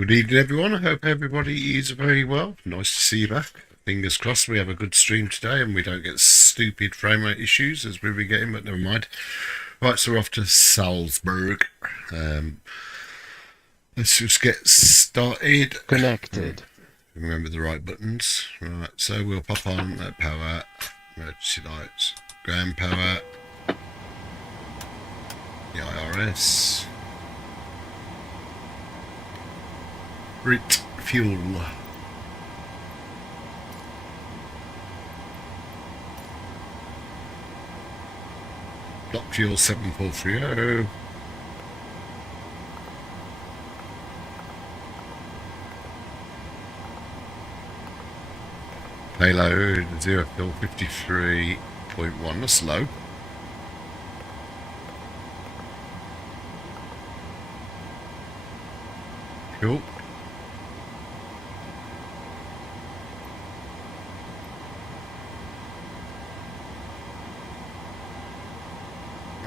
Good evening, everyone. I hope everybody is very well. Nice to see you back. Fingers crossed we have a good stream today and we don't get stupid frame rate issues as we've been getting, but never mind. Right, so we're off to Salzburg. Let's just get started. Connected. Remember the right buttons. Right, so we'll pop on power, emergency lights, ground power, the IRS, route fuel. Block fuel 7430. Payload 0 fuel 53.1. That's low. Cool.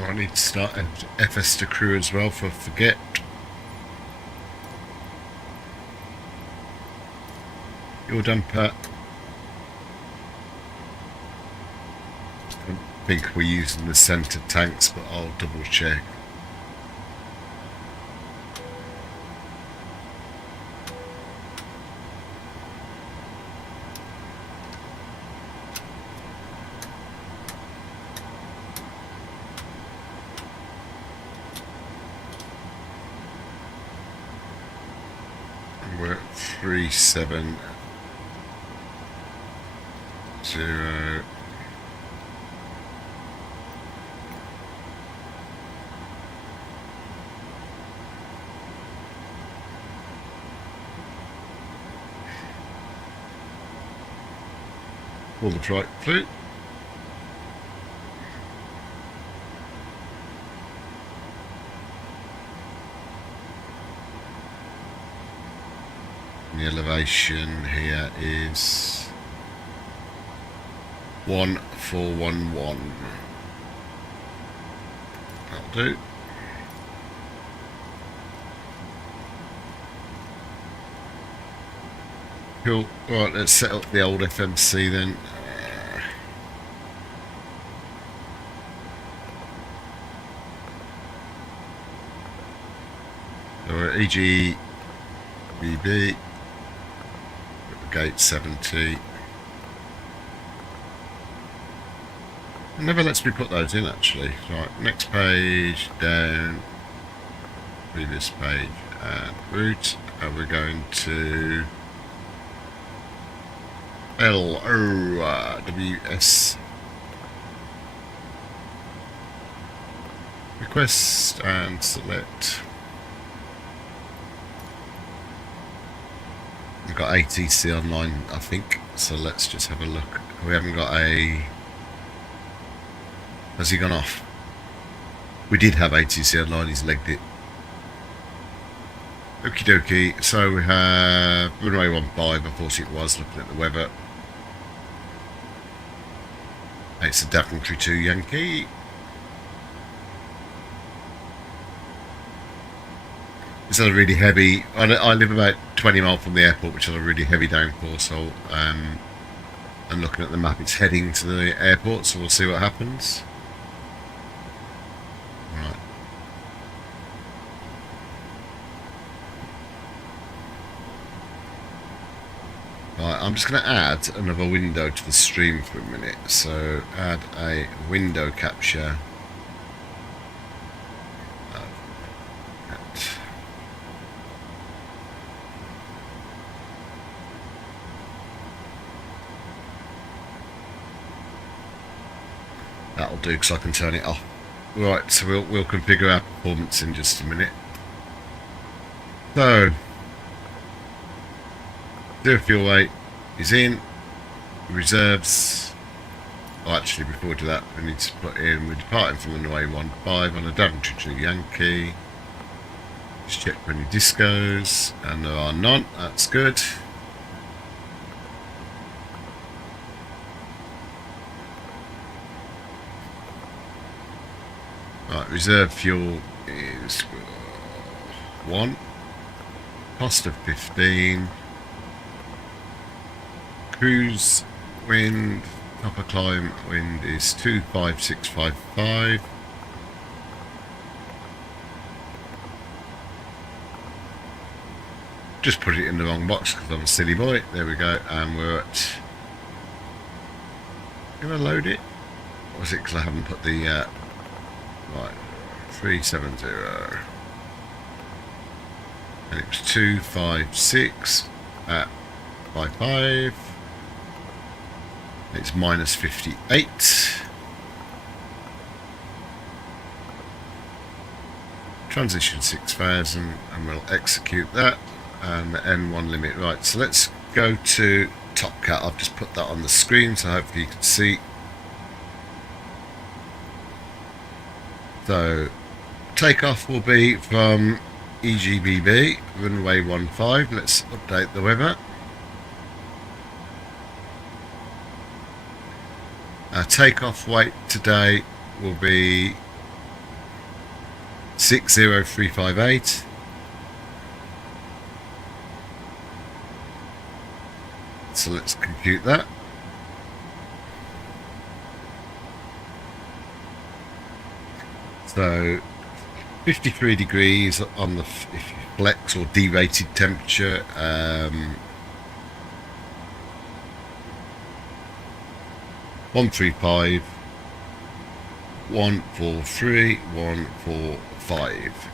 I need to start FS2CREW as well for forget. You're done, Pat. I think we're using the centre tanks, but I'll double check. We're at 370. Pull the flight through. The elevation here is 1411. That'll do. Cool. Right, let's set up the old FMC then. So we're at EGBB. Gate 70. It never lets me put those in actually. Right, next page, down, previous page, and route. And we're going to LOWS. Request and select. We've got ATC online, I think, so let's just have a look. We haven't got a... Has he gone off? We did have ATC online, he's legged it. Okie dokie, so we have runway 15, I thought it was, looking at the weather. It's a Daventry 2 Yankee. It's on a really heavy... I live about 20 miles from the airport, which is a really heavy downpour, so I'm looking at the map, it's heading to the airport, so we'll see what happens. Right. Right, I'm just going to add another window to the stream for a minute, so add a window capture. That'll do because I can turn it off. Right, so we'll configure our performance in just a minute. So, zero fuel weight is in. Reserves. Oh, actually, before we do that, we need to put in we're departing from runway 15 on a Daventry 2 Yankee. Just check for any discos, and there are none. That's good. Right, reserve fuel is 1. cost of 15. Cruise wind, upper climb wind is 25655. Just put it in the wrong box because I'm a silly boy. There we go, and we're at. Can I load it? Or was it because I haven't put the right 370, and it was 256 at 55. It's minus 58. Transition 6000, and we'll execute that. And the N1 limit. Right, so let's go to Top Cat. I've just put that on the screen, so hopefully you can see. So takeoff will be from EGBB, runway 15. Let's update the weather. Our takeoff weight today will be 60358. So let's compute that. So 53 degrees on the if you flex or derated temperature. 135, 143, 145.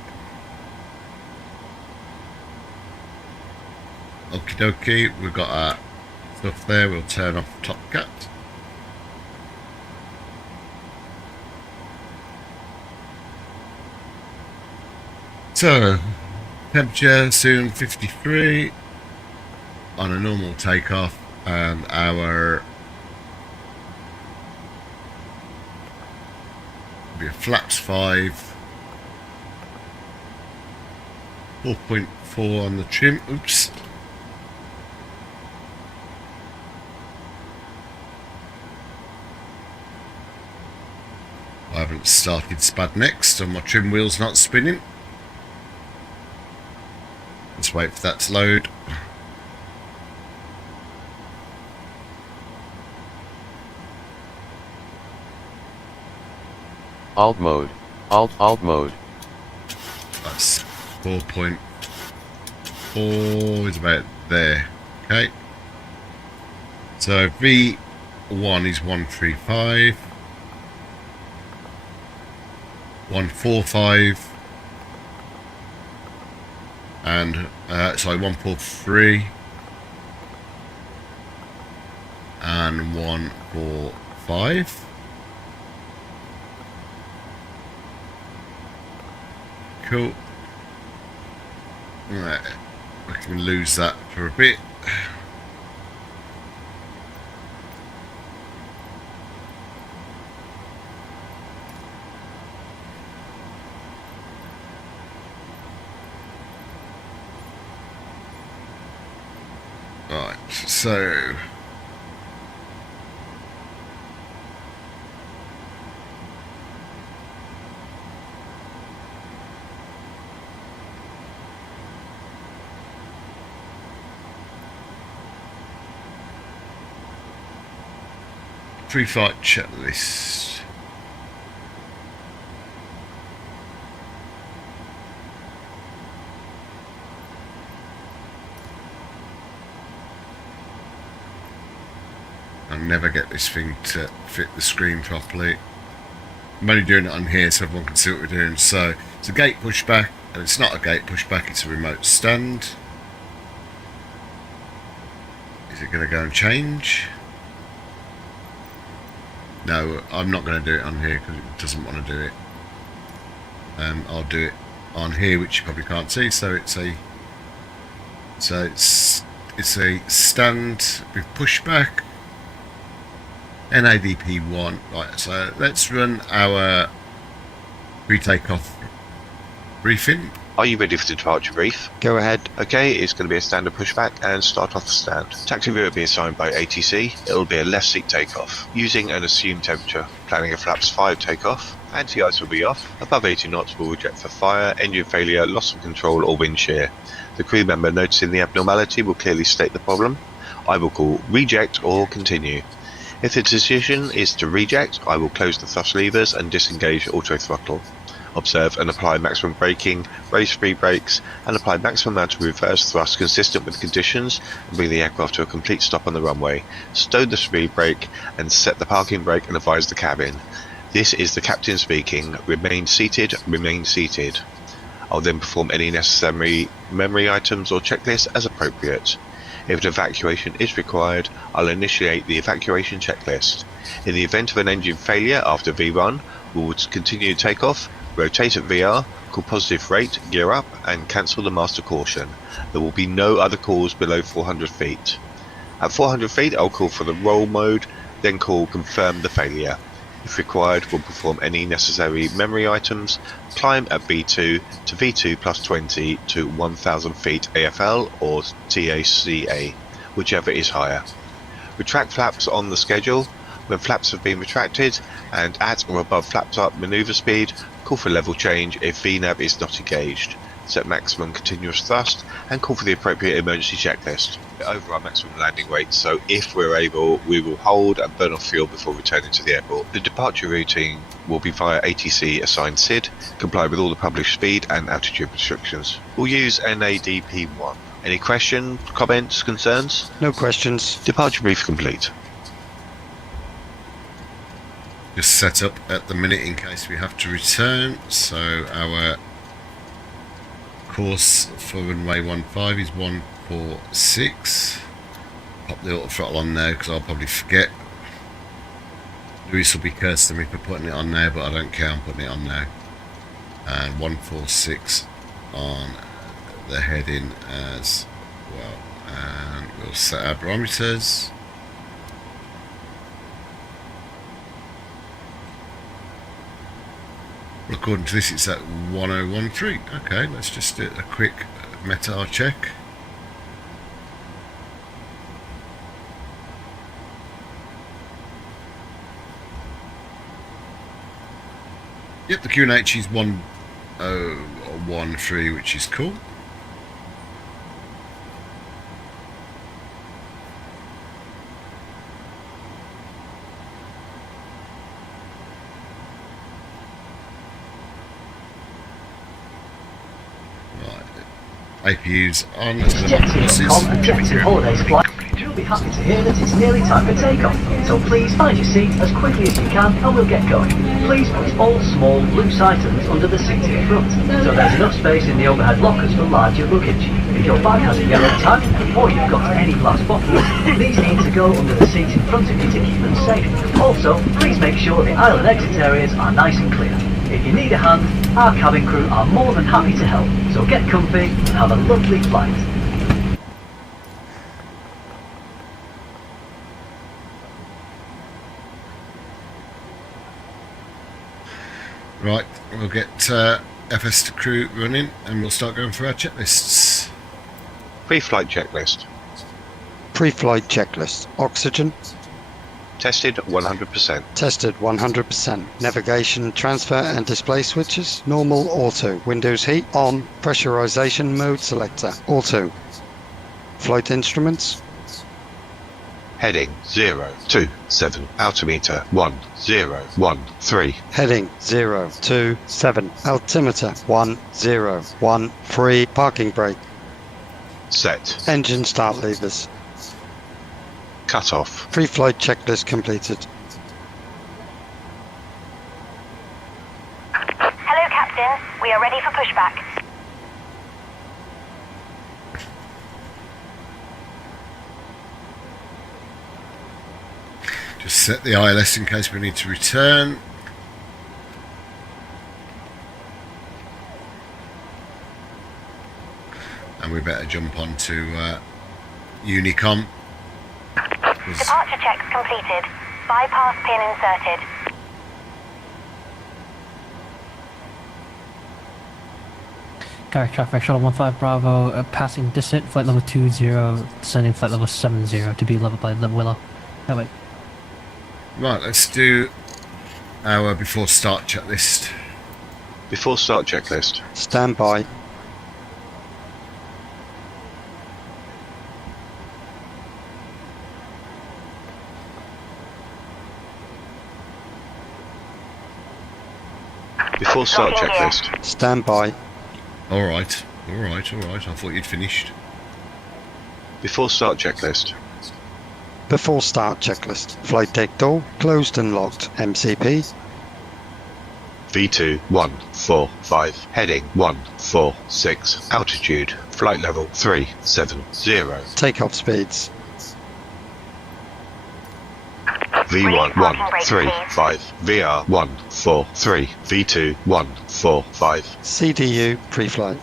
Okie dokie, we've got our stuff there. We'll turn off Top Cat. So, temperature soon 53 on a normal takeoff, and our be a flaps 5, 4.4 on the trim. Oops. I haven't started SPAD next, and my trim wheel's not spinning. Let's wait for that to load. Alt mode. Alt mode. That's 4.4 is about there. Okay. So V1 is 135. 145 and sorry, 143 and 145. Cool. Right, we can lose that for a bit. Right, so pre-flight checklist. I'll never get this thing to fit the screen properly. I'm only doing it on here so everyone can see what we're doing. So it's a gate pushback, and it's not a gate pushback, it's a remote stand. Is it going to go and change? No, I'm not going to do it on here because it doesn't want to do it. I'll do it on here, which you probably can't see. So it's a stand with pushback. NADP1. Right, so let's run our pre-takeoff briefing. Are you ready for the departure brief? Go ahead. Okay, it's going to be a standard pushback and start off the stand. Taxi view will be assigned by ATC. It will be a left seat takeoff. Using an assumed temperature, planning a flaps 5 takeoff. Anti-ice will be off. Above 80 knots will reject for fire, engine failure, loss of control or wind shear. The crew member noticing the abnormality will clearly state the problem. I will call reject or continue. If the decision is to reject, I will close the thrust levers and disengage auto throttle. Observe and apply maximum braking, raise free brakes, and apply maximum amount of reverse thrust consistent with conditions, and bring the aircraft to a complete stop on the runway. Stow the speed brake and set the parking brake and advise the cabin. This is the captain speaking. Remain seated, remain seated. I'll then perform any necessary memory items or checklists as appropriate. If an evacuation is required, I'll initiate the evacuation checklist. In the event of an engine failure after VRun, we will continue takeoff, rotate at VR, call positive rate, gear up, and cancel the master caution. There will be no other calls below 400 feet. At 400 feet, I'll call for the roll mode, then call confirm the failure. If required, we'll perform any necessary memory items, climb at B2 to V2 plus 20 to 1000 feet AFL or TACA, whichever is higher. Retract flaps on the schedule. When flaps have been retracted and at or above flaps up maneuver speed, call for level change if VNAV is not engaged. Set maximum continuous thrust and call for the appropriate emergency checklist. Over our maximum landing weight, so if we're able, we will hold and burn off fuel before returning to the airport. The departure routing will be via ATC assigned SID, comply with all the published speed and altitude restrictions. We'll use NADP1. Any questions, comments, concerns? No questions. Departure brief complete. Just set up at the minute in case we have to return. So our course for runway 15 is 146. Pop the auto throttle on now because I'll probably forget. Luis will be cursing me for putting it on now, but I don't care, I'm putting it on now. And 146 on the heading as well. And we'll set our barometers. According to this, it's at 1013. Okay, let's just do a quick METAR check. Yep, the QNH is 1013, which is cool. APUs on. Jetty.com and Jetty Holidays flight. You'll be happy to hear that it's nearly time for takeoff. So please find your seat as quickly as you can and we'll get going. Please put all small loose items under the seat in front, so there's enough space in the overhead lockers for larger luggage. If your bag has a yellow tag or you've got any glass bottles, these need to go under the seat in front of you to keep them safe. Also, please make sure the aisle and exit areas are nice and clear. If you need a hand, our cabin crew are more than happy to help, so get comfy and have a lovely flight. Right, we'll get FS2CREW running and we'll start going through our checklists. Pre-flight checklist. Pre-flight checklist. Oxygen. Tested 100%. Tested 100%. Navigation, transfer and display switches. Normal, auto. Windows heat on. Pressurization mode selector. Auto. Flight instruments. Heading 027. Altimeter 1013. Heading 027. Altimeter 1013. Parking brake. Set. Engine start levers. Cut off. Pre-flight checklist completed. Hello, Captain. We are ready for pushback. Just set the ILS in case we need to return. And we better jump on to Unicom. Departure checks completed. Bypass pin inserted. Carrier traffic shuttle 15 Bravo, passing distant flight level 20, descending flight level 70 to be leveled by the Willow. Oh wait. Right, let's do our before start checklist. Before start checklist. Stand by. Before start Locking gear. checklist. Stand by. Alright. I thought you'd finished. Before start checklist. Before start checklist. Flight deck door closed and locked. MCP. V2 145. Heading 146. Altitude. Flight level 370. Takeoff speeds. V1 135. VR 143. V2 145. CDU pre-flight.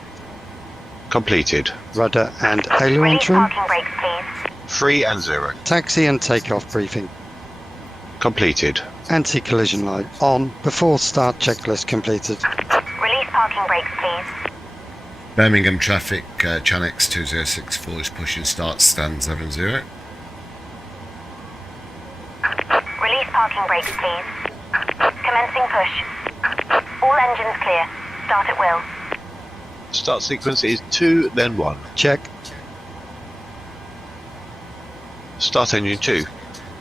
Completed. Rudder and aileron Release trim. parking brakes, please. 3 and 0. Taxi and takeoff briefing. Completed. Anti-collision light on. Before start checklist completed. Release parking brakes, please. Birmingham traffic, Chanex 2064 is pushing start stand 70. Release parking brakes, please. Commencing push. All engines clear. Start at will. Start sequence is 2, then 1. Check. Start engine 2.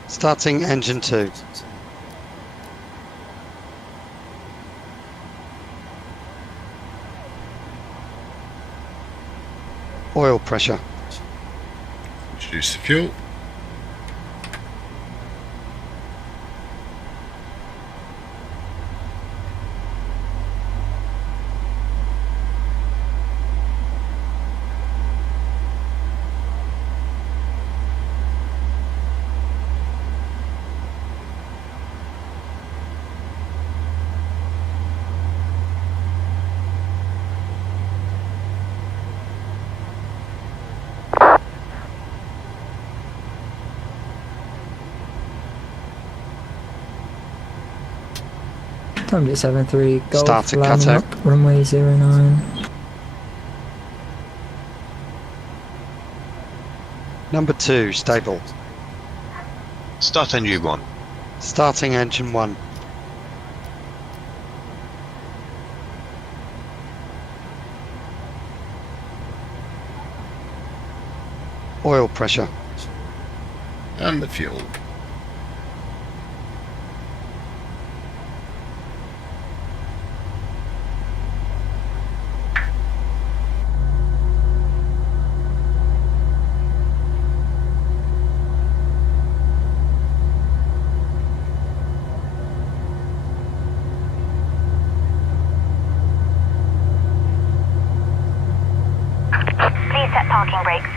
Starting engine 2. Oil pressure. Introduce the fuel. PMDG737 Golf, Start to landing cutout. up, runway 09. Number 2, stable. Start engine 1. Starting engine 1. Oil pressure. And the fuel. Please set parking brakes.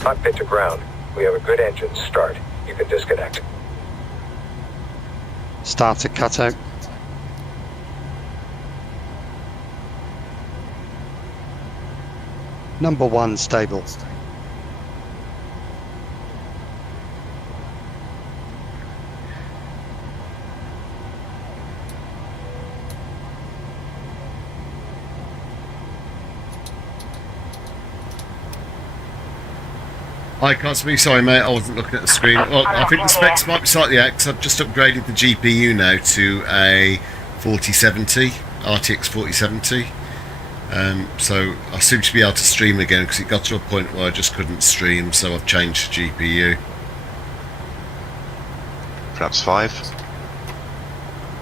Cockpit to ground. We have a good engine. Start. You can disconnect. Starter cutout. Number 1, stable. I can't speak, sorry mate, I wasn't looking at the screen. Well, I think the specs might be slightly out because I've just upgraded the GPU now to a 4070, RTX 4070. So I seem to be able to stream again because it got to a point where I just couldn't stream, so I've changed the GPU. Flaps 5.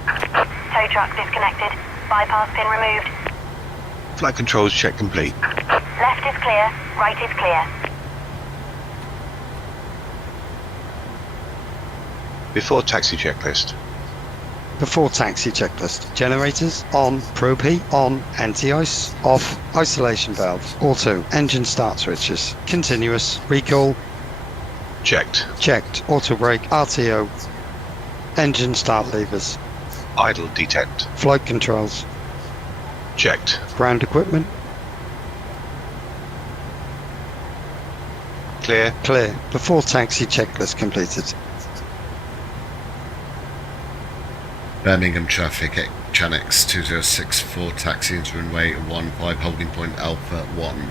Tow truck disconnected. Bypass pin removed. Flight controls check complete. Left is clear. Right is clear. Before taxi checklist. Before taxi checklist. Generators on. Probe heat on. Anti-ice off. Isolation valve. Auto. Engine start switches. Continuous. Recall. Checked. Checked. Auto brake. RTO. Engine start levers. Idle detect. Flight controls. Checked. Ground equipment. Clear. Clear. Before taxi checklist completed. Birmingham traffic, Chanex 2064, taxi into runway 15, holding point Alpha 1.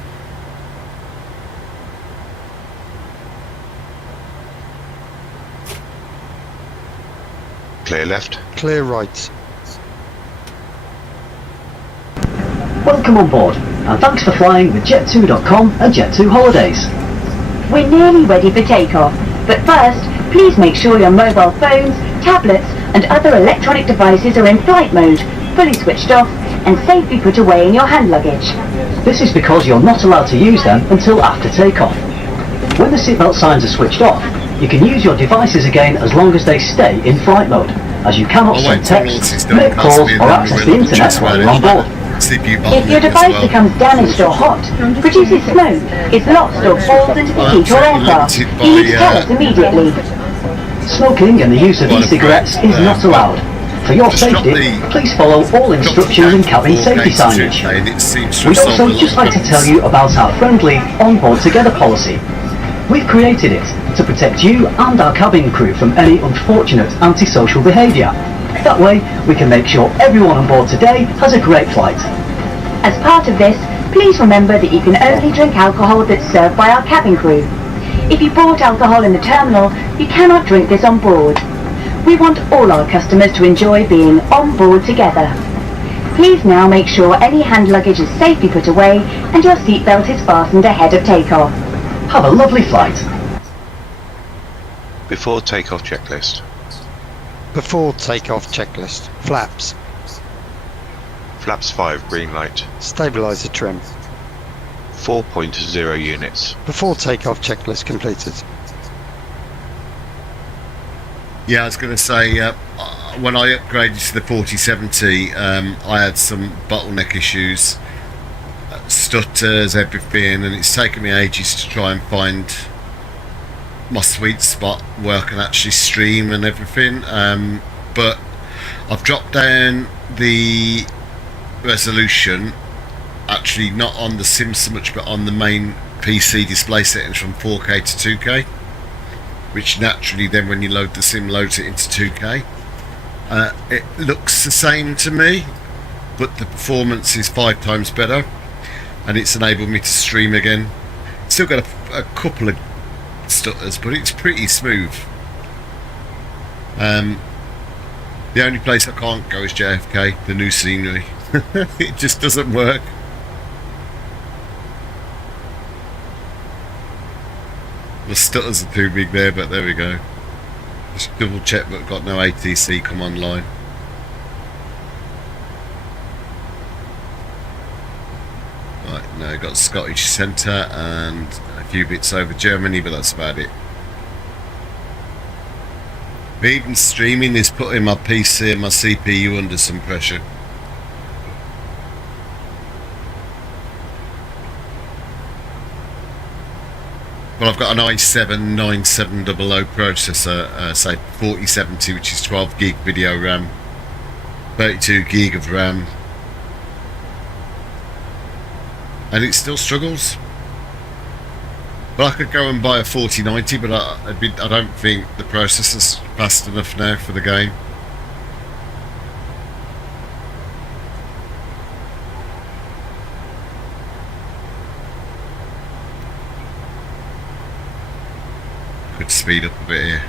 Clear left. Clear right. Welcome on board, and thanks for flying with Jet2.com and Jet2 Holidays. We're nearly ready for takeoff, but first, please make sure your mobile phones, tablets and other electronic devices are in flight mode, fully switched off and safely put away in your hand luggage. This is because you're not allowed to use them until after takeoff. When the seatbelt signs are switched off, you can use your devices again as long as they stay in flight mode, as you cannot send texts, make calls or access the internet while you're on board. If your device becomes damaged or hot, produces smoke, is lost or falls into the heat or aircraft, you need to tell us immediately. Smoking and the use of e-cigarettes is not allowed. For your safety, please follow all instructions and cabin safety signage. We'd also just like to tell you about our friendly On-Board Together policy. We've created it to protect you and our cabin crew from any unfortunate antisocial behaviour. That way, we can make sure everyone on board today has a great flight. As part of this, please remember that you can only drink alcohol that's served by our cabin crew. If you bought alcohol in the terminal, you cannot drink this on board. We want all our customers to enjoy being on board together. Please now make sure any hand luggage is safely put away and your seatbelt is fastened ahead of takeoff. Have a lovely flight. Before takeoff checklist. Before takeoff checklist. Flaps. Flaps 5, green light. Stabilizer trim. 4.0 units. Before takeoff checklist completed. Yeah, I was going to say, when I upgraded to the 4070, I had some bottleneck issues, stutters, everything, and it's taken me ages to try and find my sweet spot where I can actually stream and everything. But I've dropped down the resolution, actually not on the sim so much, but on the main PC display settings from 4K to 2K. Which naturally then when you load the sim loads it into 2K. It looks the same to me, but the performance is 5 times better and it's enabled me to stream again. Still got a couple of stutters, but it's pretty smooth. The only place I can't go is JFK, the new scenery. It just doesn't work. The stutters are too big there, but there we go. Just double check that I've got no ATC come online. Right, now got Scottish Centre and a few bits over Germany, but that's about it. But even streaming is putting my PC and my CPU under some pressure. Well, I've got an i7-9700 processor, say 4070, which is 12 gig video RAM, 32 gig of RAM, and it still struggles. Well, I could go and buy a 4090, but I don't think the processor's fast enough now for the game. Could speed up a bit here.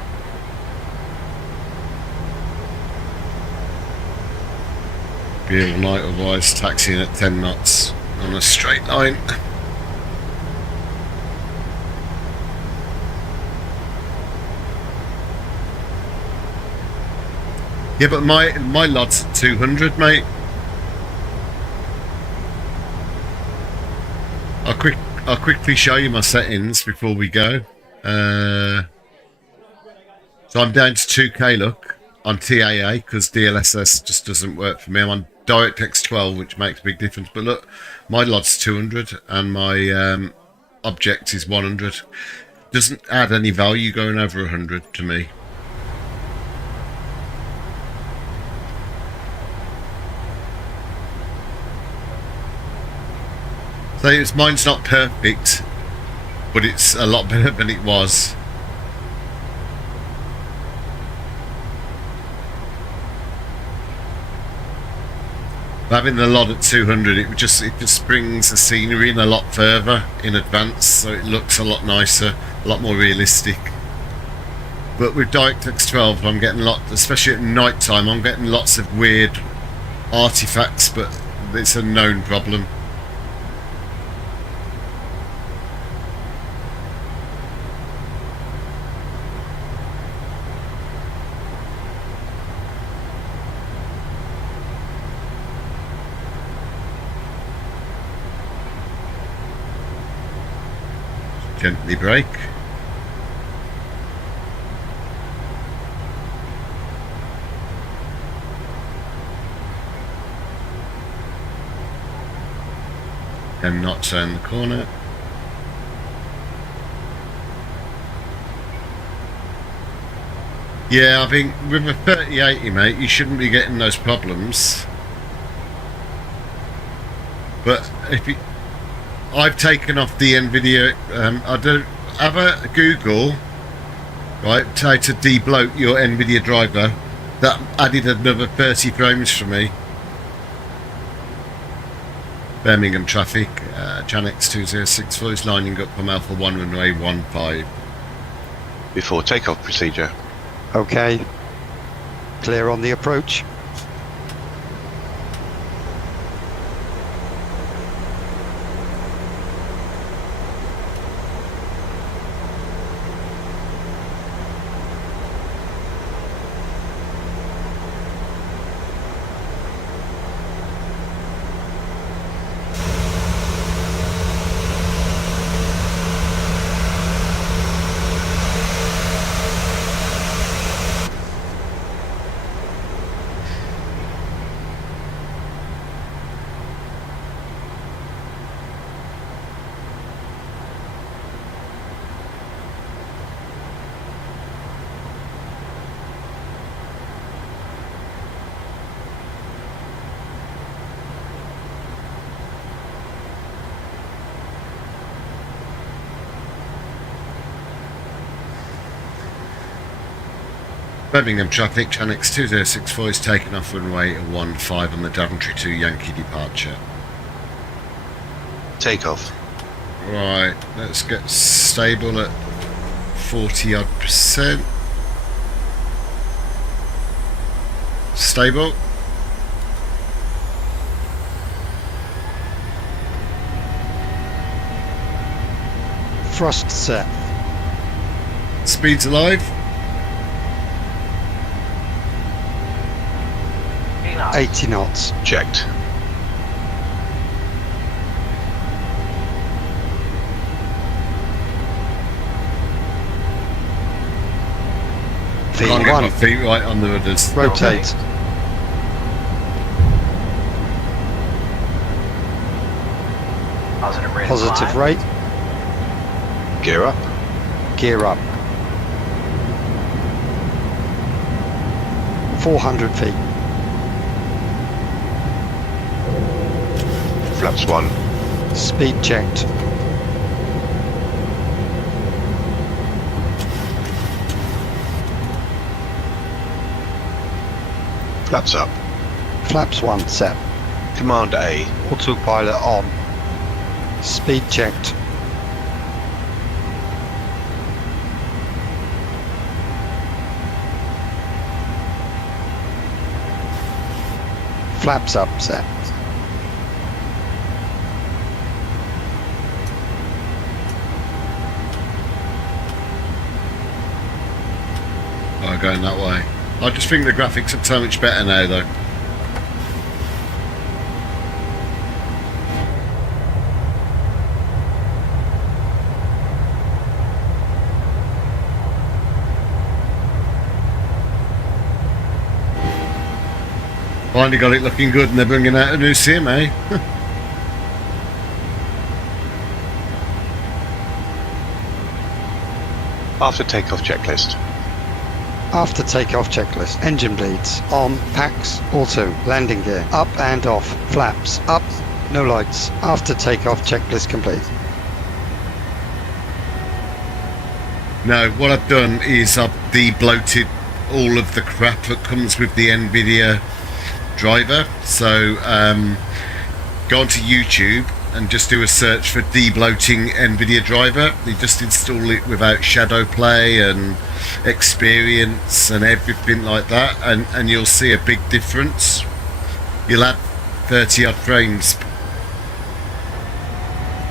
Be all night, otherwise taxiing at 10 knots on a straight line. Yeah, but my lot's at 200, mate. I'll quickly show you my settings before we go. So I'm down to 2K look on TAA because DLSS just doesn't work for me. I'm on DirectX 12, which makes a big difference. But look, my lot's 200 and my object is 100. Doesn't add any value going over 100 to me. So mine's not perfect, but it's a lot better than it was. Having the lot at 200, it just brings the scenery in a lot further in advance, so it looks a lot nicer, a lot more realistic. But with DirectX 12, I'm getting especially at night time, I'm getting lots of weird artifacts, but it's a known problem. Gently brake. And not turn the corner. Yeah, I think with a 3080, mate, you shouldn't be getting those problems. But if you, I've taken off the NVIDIA. I don't have a Google, right? Try to de-bloat your NVIDIA driver. That added another 30 frames for me. Birmingham traffic, Chanex 2064 is lining up from Alpha 1 runway 15. Before takeoff procedure. Okay. Clear on the approach. Birmingham traffic, Chanex 2064 is taken off runway 15 on the Daventry to Yankee departure. Takeoff. Right, let's get stable at 40 odd %. Stable. Thrust set. Speed's alive. 80 knots. Checked. Can't get my V1. feet right on the rudders. Rotate. Positive rate. Gear up. Gear up. 400 feet. Flaps 1. Speed checked. Flaps up. Flaps 1 set. Command A. Autopilot on. Speed checked. Flaps up set. Oh, going that way. I just think the graphics are so much better now, though. Finally got it looking good, and they're bringing out a new CMA. After takeoff checklist. After takeoff checklist. Engine bleeds. On. Packs. Auto. Landing gear. Up and off. Flaps. Up. No lights. After takeoff checklist complete. No, what I've done is I've de-bloated all of the crap that comes with the NVIDIA driver. So go onto YouTube and just do a search for de-bloating NVIDIA driver. You just install it without shadow play and experience and everything like that, and you'll see a big difference. You'll add 30 odd frames.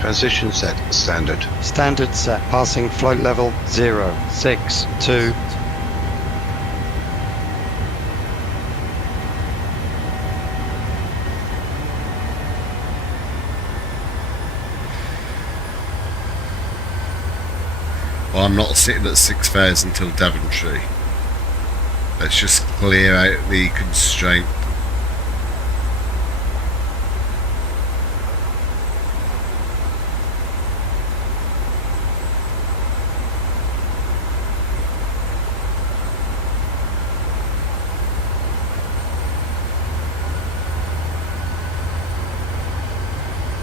Transition set standard. Standard set. Passing flight level 0, 6, 2. Well, I'm not sitting at 6,000 until Daventry. Let's just clear out the constraint.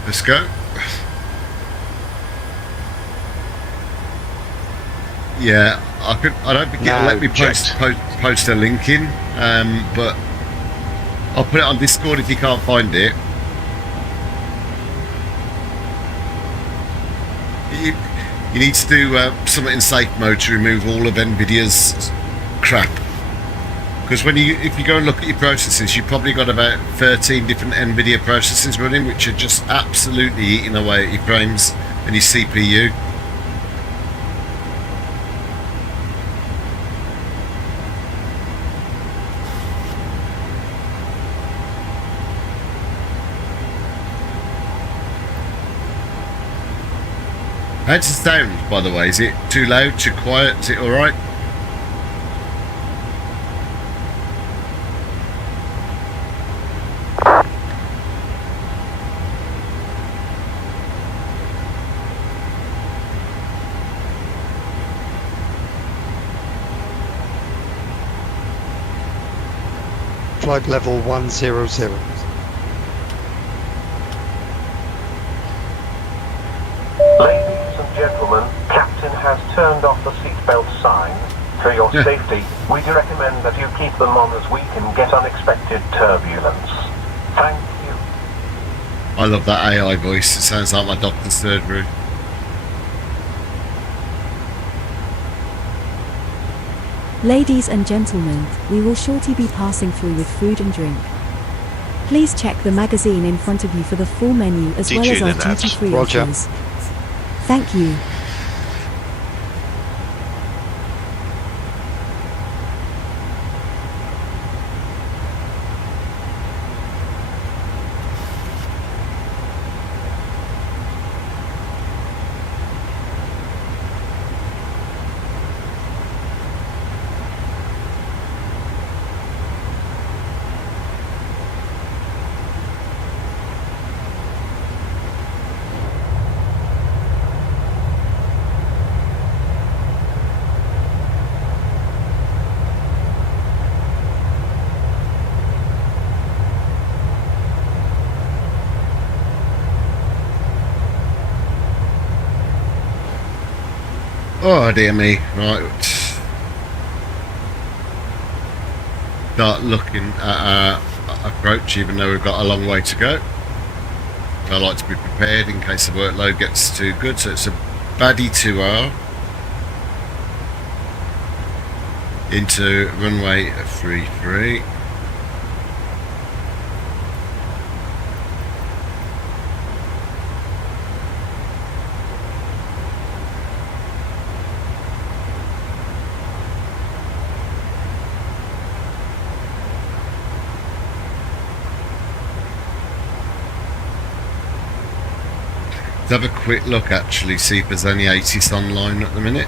Let's go. Yeah, I don't think it'll let me post a link in, but I'll put it on Discord if you can't find it. You need to do something in safe mode to remove all of NVIDIA's crap. Because if you go and look at your processes, you've probably got about 13 different NVIDIA processes running, which are just absolutely eating away at your frames and your CPU. How's the sound, by the way? Is it too loud, too quiet? Is it alright? Flight level 100. Ladies and gentlemen, Captain has turned off the seatbelt signs. For your safety, we do recommend that you keep them on as we can get unexpected turbulence. Thank you. I love that AI voice. It sounds like my doctor's surgery. Ladies and gentlemen, we will shortly be passing through with food and drink. Please check the magazine in front of you for the full menu as well as our duty-free offers. Thank you. Oh dear me, right. Start looking at our approach, even though we've got a long way to go. I like to be prepared in case the workload gets too good, so it's a baddie 2R into runway 33. Let's have a quick look actually, see if there's any 80s online at the minute.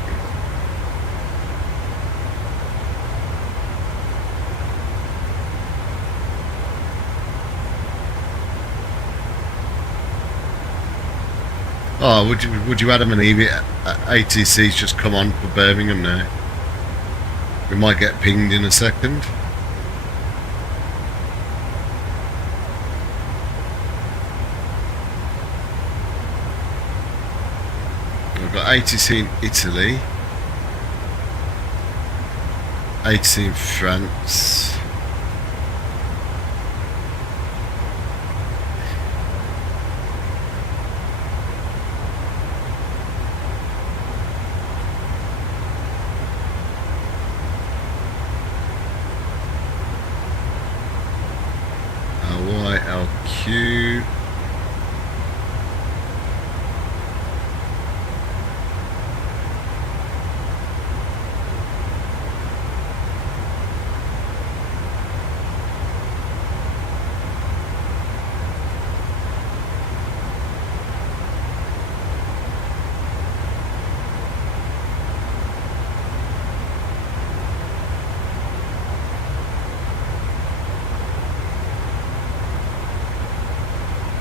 Oh, would you Adam and Eve, ATC's just come on for Birmingham now. We might get pinged in a second. We've got ATC in Italy, ATC in France. YLQ.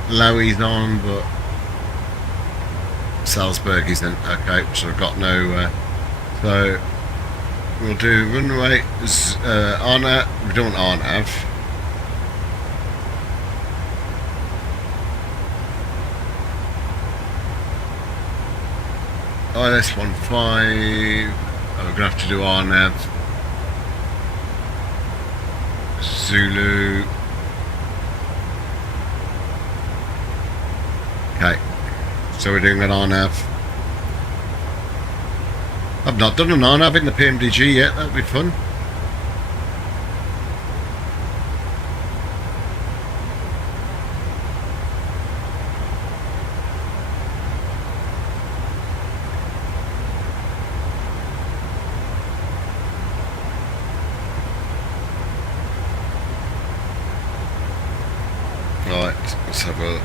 Lowie's on, but Salzburg isn't. Okay, so I've got no. So we'll do runway RNAV. We don't want RNAV. ILS-15. Oh, we're gonna have to do RNAV. Zulu. Okay, so we're doing an RNAV. I've not done an RNAV in the PMDG yet, that'd be fun. Right, let's have a look.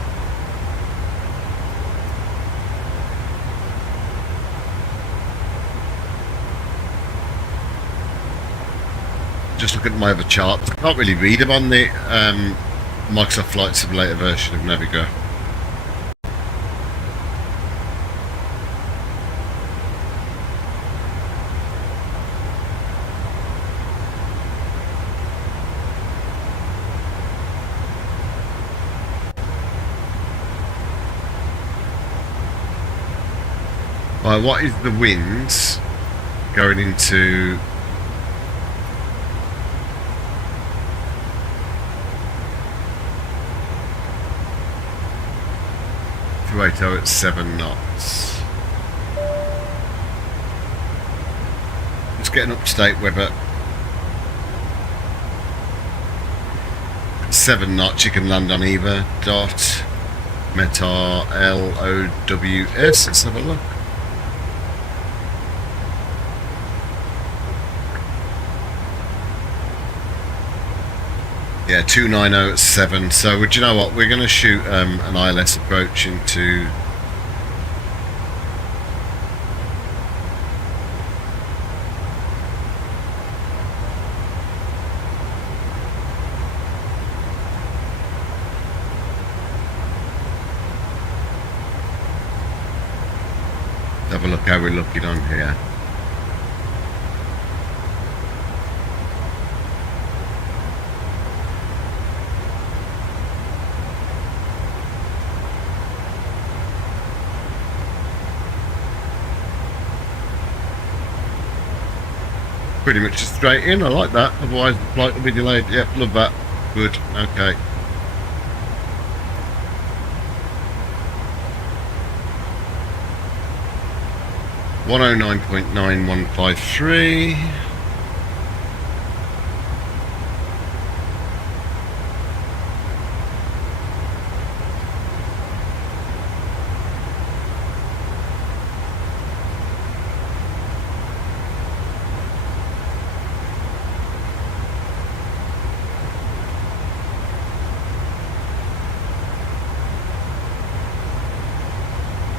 Just look at my other charts. I can't really read them on the Microsoft Flight Simulator version of Navigo. Right, what is the winds going into Kuwaito at 7 knots? Let's get an up-to-date weather. 7 knots, you can land on either dot. METAR LOWS. Let's have a look. Yeah, 290 at 7. So, do you know what? We're going to shoot an ILS approach into. Have a look how we're looking on here. Pretty much just straight in, I like that, otherwise the flight will be delayed. Yep, love that. Good, okay. (109.9153).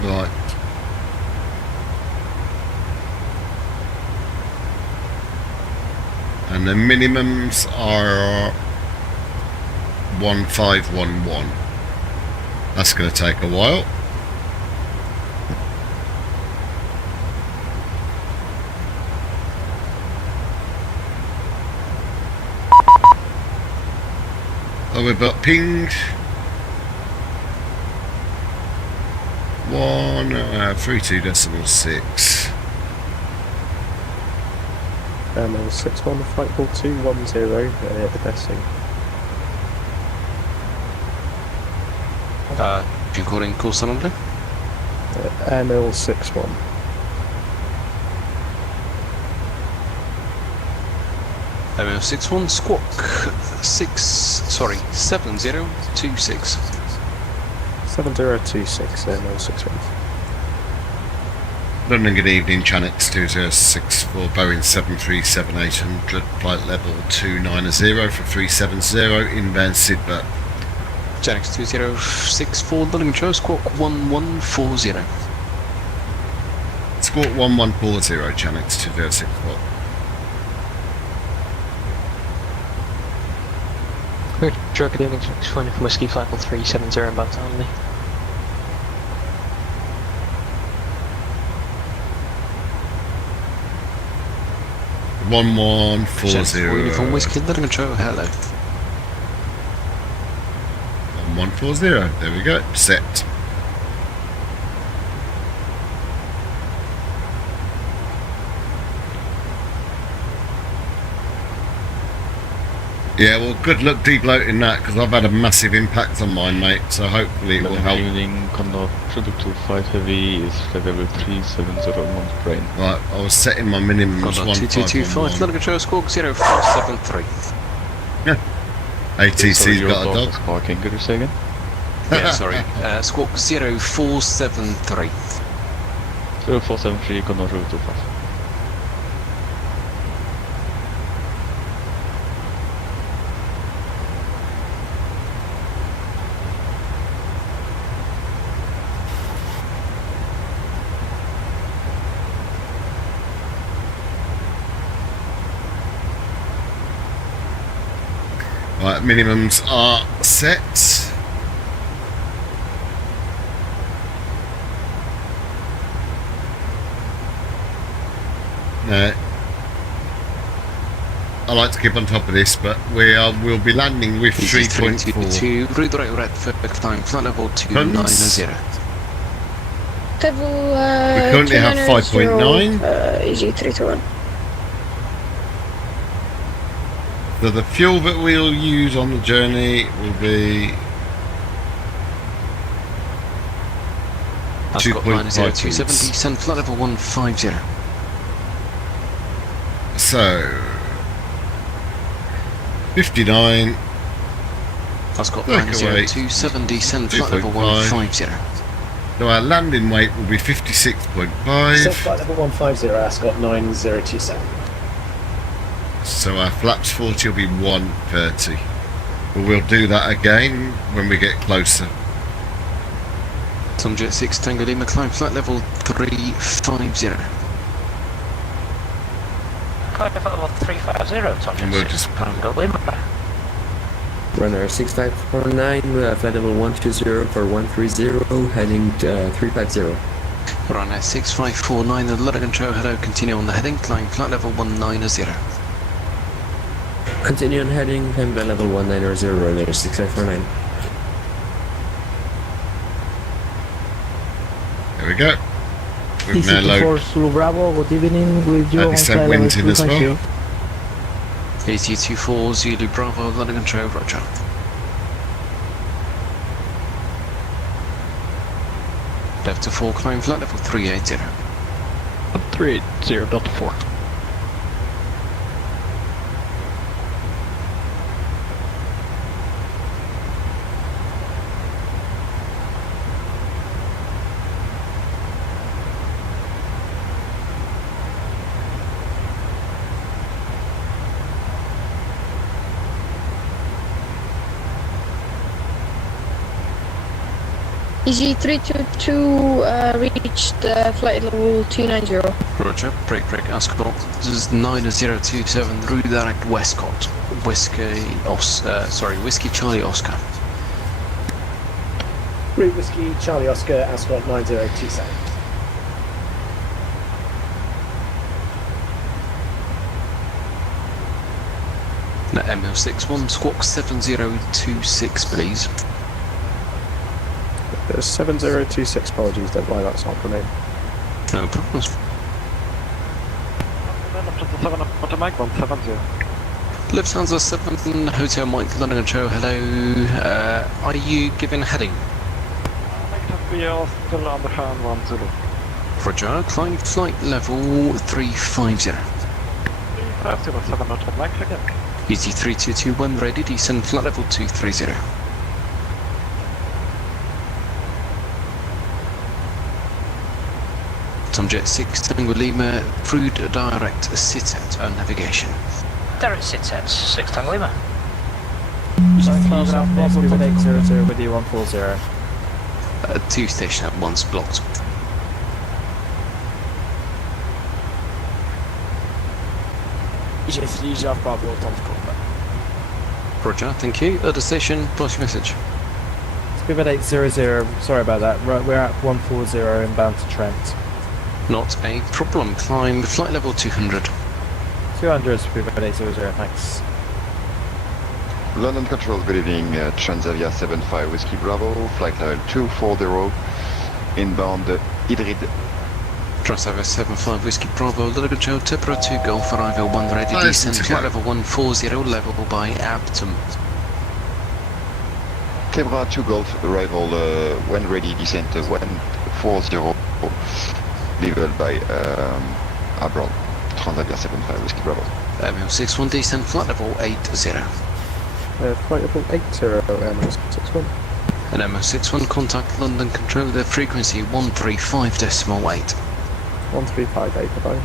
Right. And the minimums are 1511. That's going to take a while. Oh, we've got pinged. 32.6. ML61 flight call 210 the besting. If you're calling course number? ML61. ML61 squawk 7026. 7026 ML61. London, good evening, Chanix 2064, Boeing 737-800, flight level 290 for 370, inbound Sidbert. Chanix 2064, London Control, squawk 1140. Squawk 1140, Chanix 2064. Good. Roger, good evening, 620 from Whiskey, flight 370 inbound only. One one four Uniform zero. Whiskey, London Control, hello. 1140. There we go. Set. Yeah, well, good luck debloating that because I've had a massive impact on mine, mate. So hopefully it will help. Product 5 heavy is flight level 370 Mount Brain. Right, I was setting my minimum as 2225, London Control, squawk 0473. Yeah. ATC's got a dog. Parking, could you say again? Yeah, sorry. Squawk 0473. 0473, Condor 25. Right, minimums are set. I like to keep on top of this, but we'll be landing with 3.4. Route right for climb, flight level 290. We currently have 5.9. EG321. So the fuel that we'll use on the journey will be 2.5. Descend flight level 150. So 59. I've got 270, descend flight level 150. So our landing weight will be 56.5. So flight level 150, Ascot 9027. So our flaps 40 will be 130. But we'll do that again when we get closer. Tom Jet 6 Tango Lima, climb flight level 350. Climb flight level 350, Tom And we'll just Tango Lima. Runner 6549, flight level 120 for 130, heading 350. Runner 6549, the London Control, hello, continue on the heading, climb flight level 190. Continue on heading, climb flight level 190, runner 6549. There we go. We've now loaded. Zulu Bravo, good evening, with you on sent winds in as well. 8024 Zulu Bravo, London Control, roger. Left to 4, climb flight level 380. 380.4. EG322 reached flight level 290. Roger, break, Ascot. This is 9027, route direct Westcott. Whiskey Charlie Oscar. Route Whiskey Charlie Oscar, Ascot 9027. ML61, squawk 7026, please. 7026, apologies, don't worry, that's not for me. No problems. Lufthansa 7, Hotel Mike, London Control, hello. Are you given heading? Roger, climb flight level 350. ET322, when ready, descend flight level 230. Tom Jet 6, Tango Lima, crude direct sit-out on navigation. Direct sit-out, 6 Tango Lima. SB800 with you 140. 2 station at once blocked. EJ3 Bravo, Tom Combat. Roger, thank you. Other station, pass your message. Speedbird 800, sorry about that. Right, we're at 140 inbound to Trent. Not a problem. Climb flight level 200. 200, Speedbird 800, thanks. London Control, good evening. Transavia 75 Whiskey Bravo, flight level 240, inbound Hybrid. Transavia 75 Whiskey Bravo, London Control, Tempera 2 Golf, arrival 1 ready, descent, flight level 140, level by Abtom. Tempera 2 Golf, arrival 1 ready, descent 140, level by Abram. Transavia 75 Whiskey Bravo. ML61 descent, flight level 80. Flight level 80, ML61. And ML61, contact London Control, the frequency 135.8. 1358, bye-bye.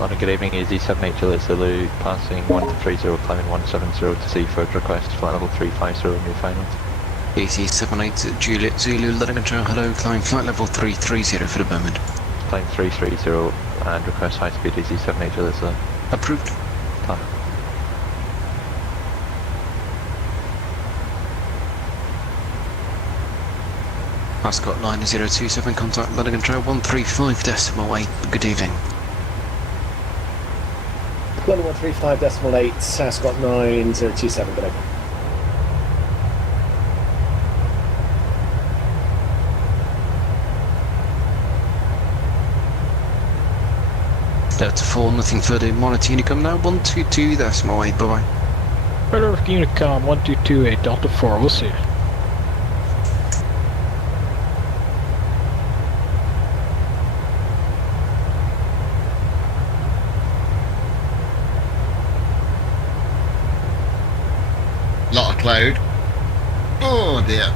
London, good evening, EG7 Juliet Zulu, passing 1230, climbing 170 to Seaford, request flight level 350, new final. EG78 Juliet Zulu, London Control, hello, climb flight level 330 for the moment. Climb 330 and request high speed EG7 Juliet Zulu. Approved. Done. Ascot 9027, contact London Control 135.8, good evening. London 135.8, Ascot 9027, good evening. Delta 4, nothing further, monitor Unicom now, 122.8, bye bye. Radar Unicom 1228, Delta 4, we'll see you. Lot of cloud. Oh dear.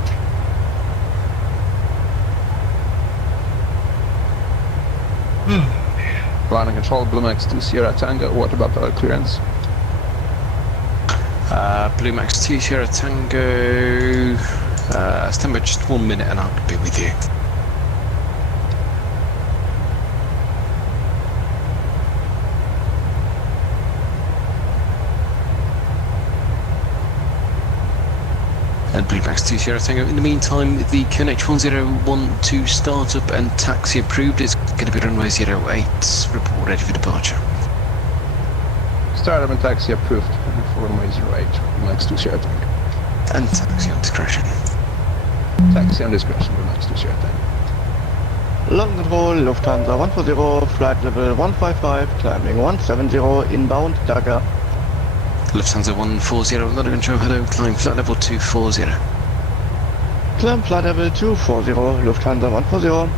Ground and control, Blue Max 2 Sierra Tango, what about the clearance? Blue Max 2 Sierra Tango, stand by just 1 minute and I'll be with you. And Blue Max 2 Sierra Tango. In the meantime, the QNH 1012 startup and taxi approved is going to be runway 08. Report ready for departure. Startup and taxi approved for runway 08, Blue Max 2 Sierra Tango. And taxi on discretion. Taxi on discretion, Blue Max 2 Sierra Tango. London Control, Lufthansa 140, flight level 155, climbing 170, inbound Dhaka. Lufthansa 140, London Control, hello, climb flight level 240. Climb flight level 240, Lufthansa 140.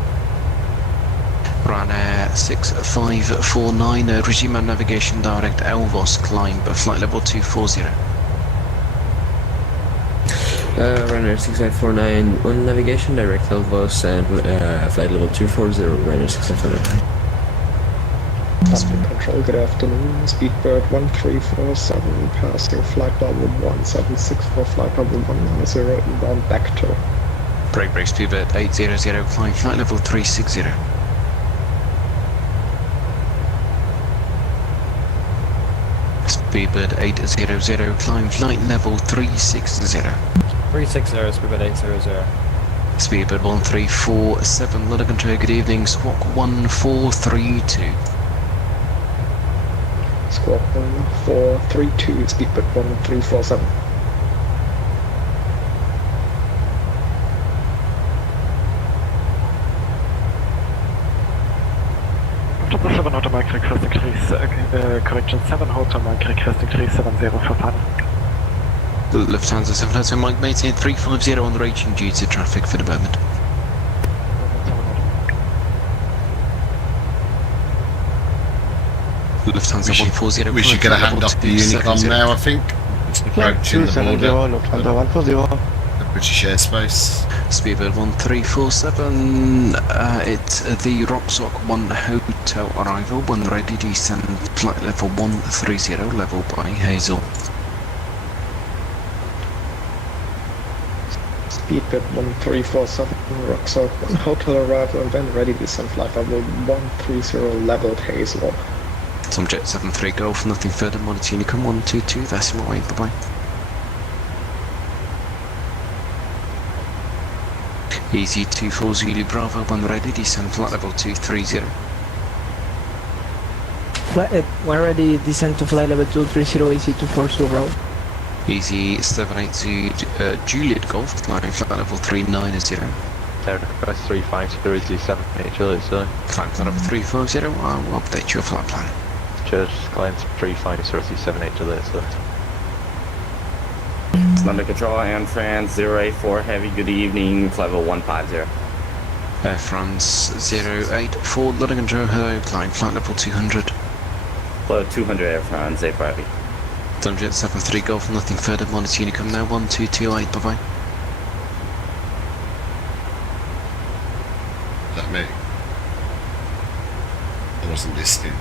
Ryanair 6549, regime and navigation direct Elvos, climb flight level 240. Ryanair 6549, on navigation direct Elvos and flight level 240, Ryanair 6549. London Control, good afternoon. Speedbird 1347, passing flight level 176 for flight level 190, inbound back to. Break Speedbird 800, climb flight level 360. Speedbird 800, climb flight level 360. 360, Speedbird 800. Speedbird 1347, London Control, good evening, squawk 1432. Squawk 1432, Speedbird 1347. Delta 7 Hotel Mike request increase, correction 7 Hotel Mike request increase 70 for fun. Lufthansa 7 Hotel Mike maintain 350 on the raging due to traffic for the moment. Lufthansa 140. We should get a hand off the Unicom now, I think. It's approaching the border. Lufthansa 140. The British airspace. Speedbird 1347, it's the Rocksock 1 Hotel arrival, 1 ready descent, flight level 130, level by Hazel. Speedbird 1347, Rocksock 1 Hotel arrival, and then ready descent flight level 130, leveled Hazel. Tom Jet 73 Golf, nothing further, monitor Unicom 122, Vatsim away, bye bye. Easy 24 Zulu Bravo, when ready, descend flight level 230. When ready, descend to flight level 230, easy 240. Easy 780 Juliet Golf, flying flight level 390. Request 350, easy 78 Juliet, so. Climb flight level 350, I'll update your flight plan. Cheers, climb 350, easy 78 Juliet, so. London Control, Air France 084 Heavy, good evening, flight level 150. Air France 084, London Control, hello, climb flight level 200. Flight 200 Air France, 8 Heavy. Tom Jet 73 Golf, nothing further, monitor Unicom now, 1228, bye bye. Is that me? I wasn't listening.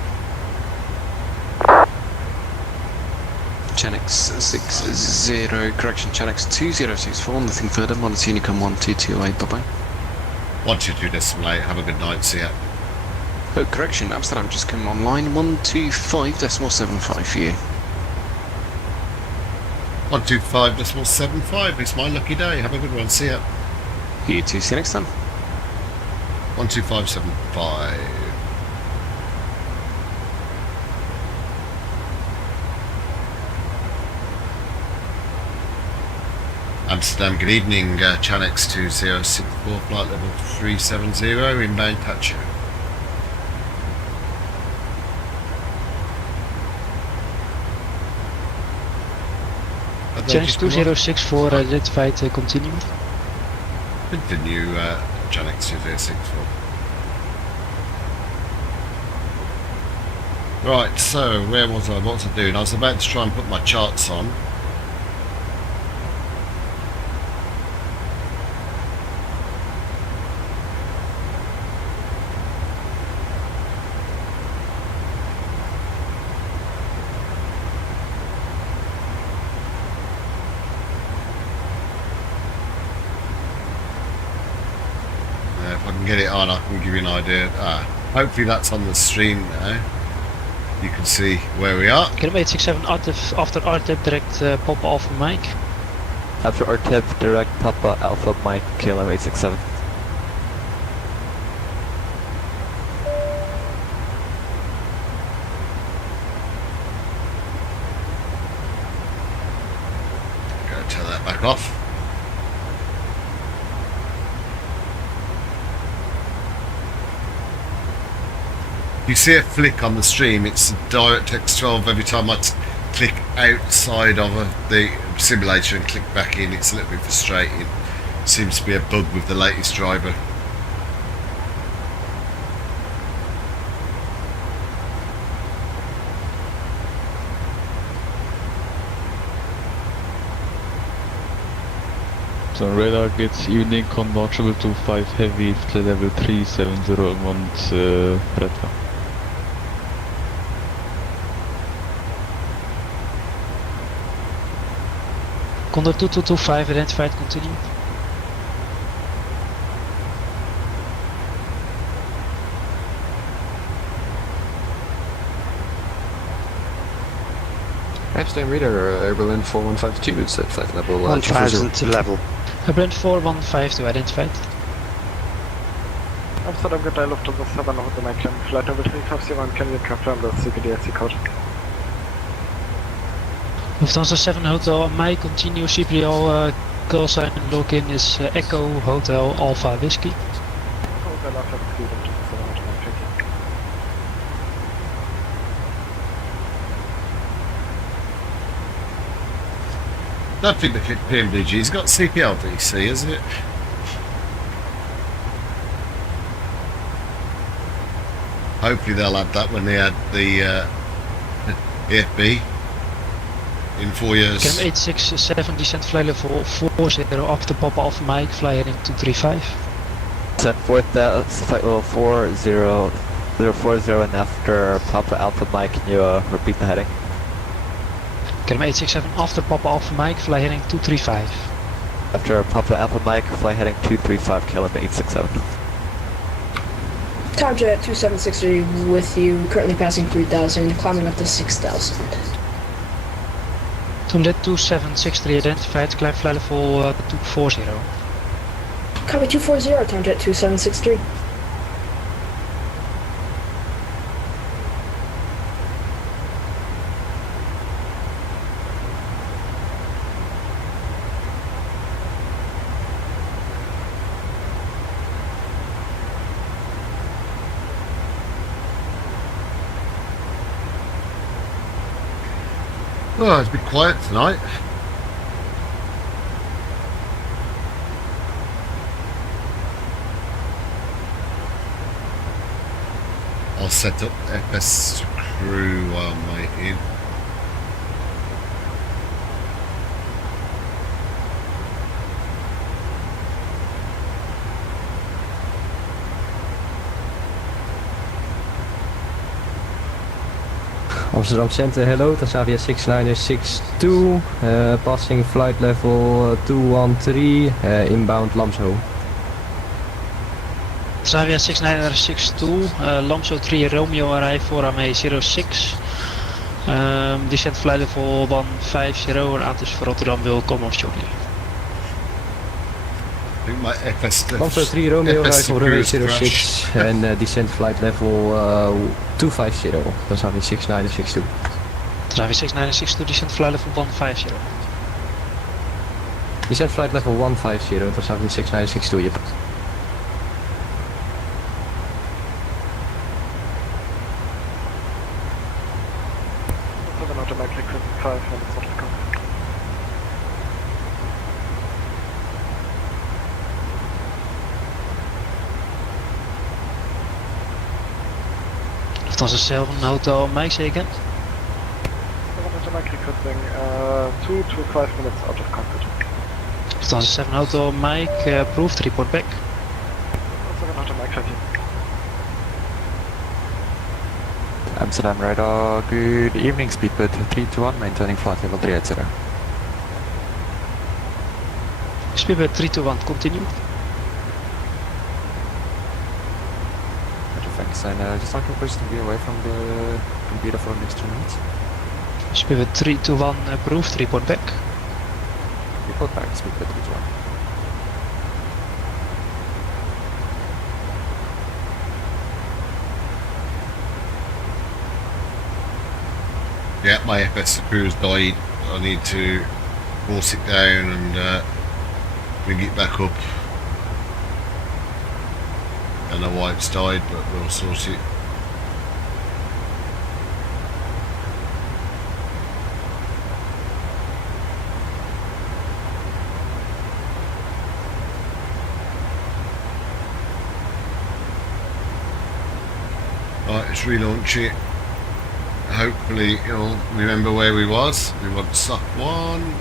Channex 60, correction, Channex 2064, nothing further, monitor Unicom 1228, bye bye. 122.8, have a good night, see ya. Oh, correction, Amsterdam just come online, 125.75 for you. 125.75, it's my lucky day, have a good one, see ya. You too, see you next time. 125.75. Amsterdam, good evening, Channex 2064, flight level 370, inbound touch. Change 2064, identified, continue. Continue, Channex 2064. Right, so where was I? What was I doing? I was about to try and put my charts on. If I can get it on, I can give you an idea. Hopefully that's on the stream now. You can see where we are. Kilometer 67 after RTIP direct Papa Alpha Mike. After RTIP direct Papa Alpha Mike, kilometer 87. Go turn that back off. You see a flick on the stream, it's DirectX 12 every time I click outside of the simulator and click back in. It's a little bit frustrating. Seems to be a bug with the latest driver. So radar gets evening on launch level 25 heavy, flight level 370 and Redva. Condor 2225, identified, continue. Epstein radar, Berlin 4152, it's at flight level 1000 to level. Berlin 4152, identified. Amsterdam, good day, Lufthansa 7 Hotel Mike, flight over 350, can you confirm the CPDSC code? Lufthansa 7 Hotel Mike, continue CPL call sign login is Echo Hotel Alpha Whiskey. Hotel Alpha Whiskey, Lufthansa 7 Hotel Mike, thank you. Don't think the PMDG's got CPL DC, has it? Hopefully they'll add that when they add the EFB in 4 years. KM 867, descent flight level 40 after Papa Alpha Mike, fly heading 235. Set forth flight level 4040 and after Papa Alpha Mike, can you repeat the heading? KM 867, after Papa Alpha Mike, fly heading 235. After Papa Alpha Mike, fly heading 235, kilometer 867. Tomjet 2763 with you, currently passing 3,000, climbing up to 6,000. Tomjet 2763 identified, climb flight level 240. Copy 240, Tomjet 2763. Oh, it's a bit quiet tonight. I'll set up FS2CREW while I'm waiting. Amsterdam Center, hello, Transavia 6962, passing flight level 213, inbound Lamso. Transavia 6962, Lamso 3 Romeo arrive for AME 06. Descent flight level 150 and Atos for Rotterdam will come off shortly. I think my Lamso 3 Romeo arrive for runway FS2CREW 06 and descent flight level 250, Transavia 6962. Transavia 6962, descent flight level 150. Descent flight level 150, Transavia 6962, yep. Automatic 5 minutes off the clock. Lufthansa 7 Hotel Mike zeker? Automatic requesting 2 to 5 minutes out of cockpit. Lufthansa 7 Hotel Mike, approved, report back. Automatic. Amsterdam radar, good evening, speedbird 321, maintaining flight level 380. Speedbird 321, continue. Roger, thanks, and just like request to be away from the computer for the next 2 minutes. Speedbird 321, approved, report back. Report back, speedbird 321. Yeah, my FS2CREW has died. I need to force it down and bring it back up. Don't know why it's died, but we'll sort it. Right, let's relaunch it. Hopefully it'll remember where we was. We want SOP1.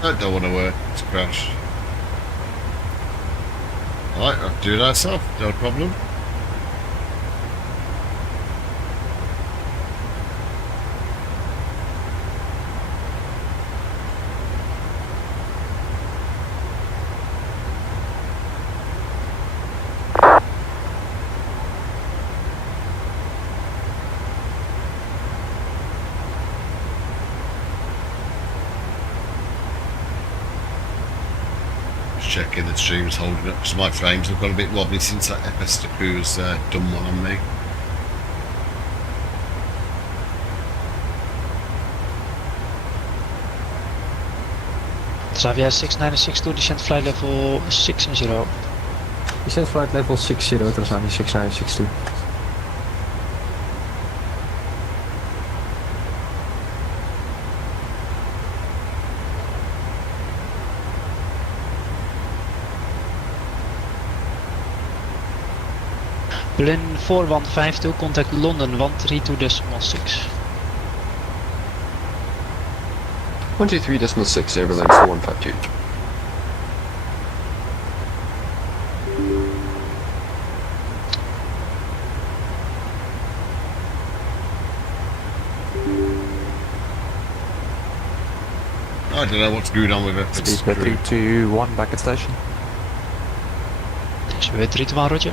That don't want to work, it's crashed. Alright, I'll do that stuff, no problem. Checking the stream's holding up because my frames have got a bit wobbly since that FS2CREW has done one on me. Transavia 6962, descent flight level 60. Descent flight level 60, Transavia 6962. Berlin 4152, contact London 132.6. 123.6, airlines 4152. I don't know what's going on with it. Speed 321 back at station. SBB 321, roger.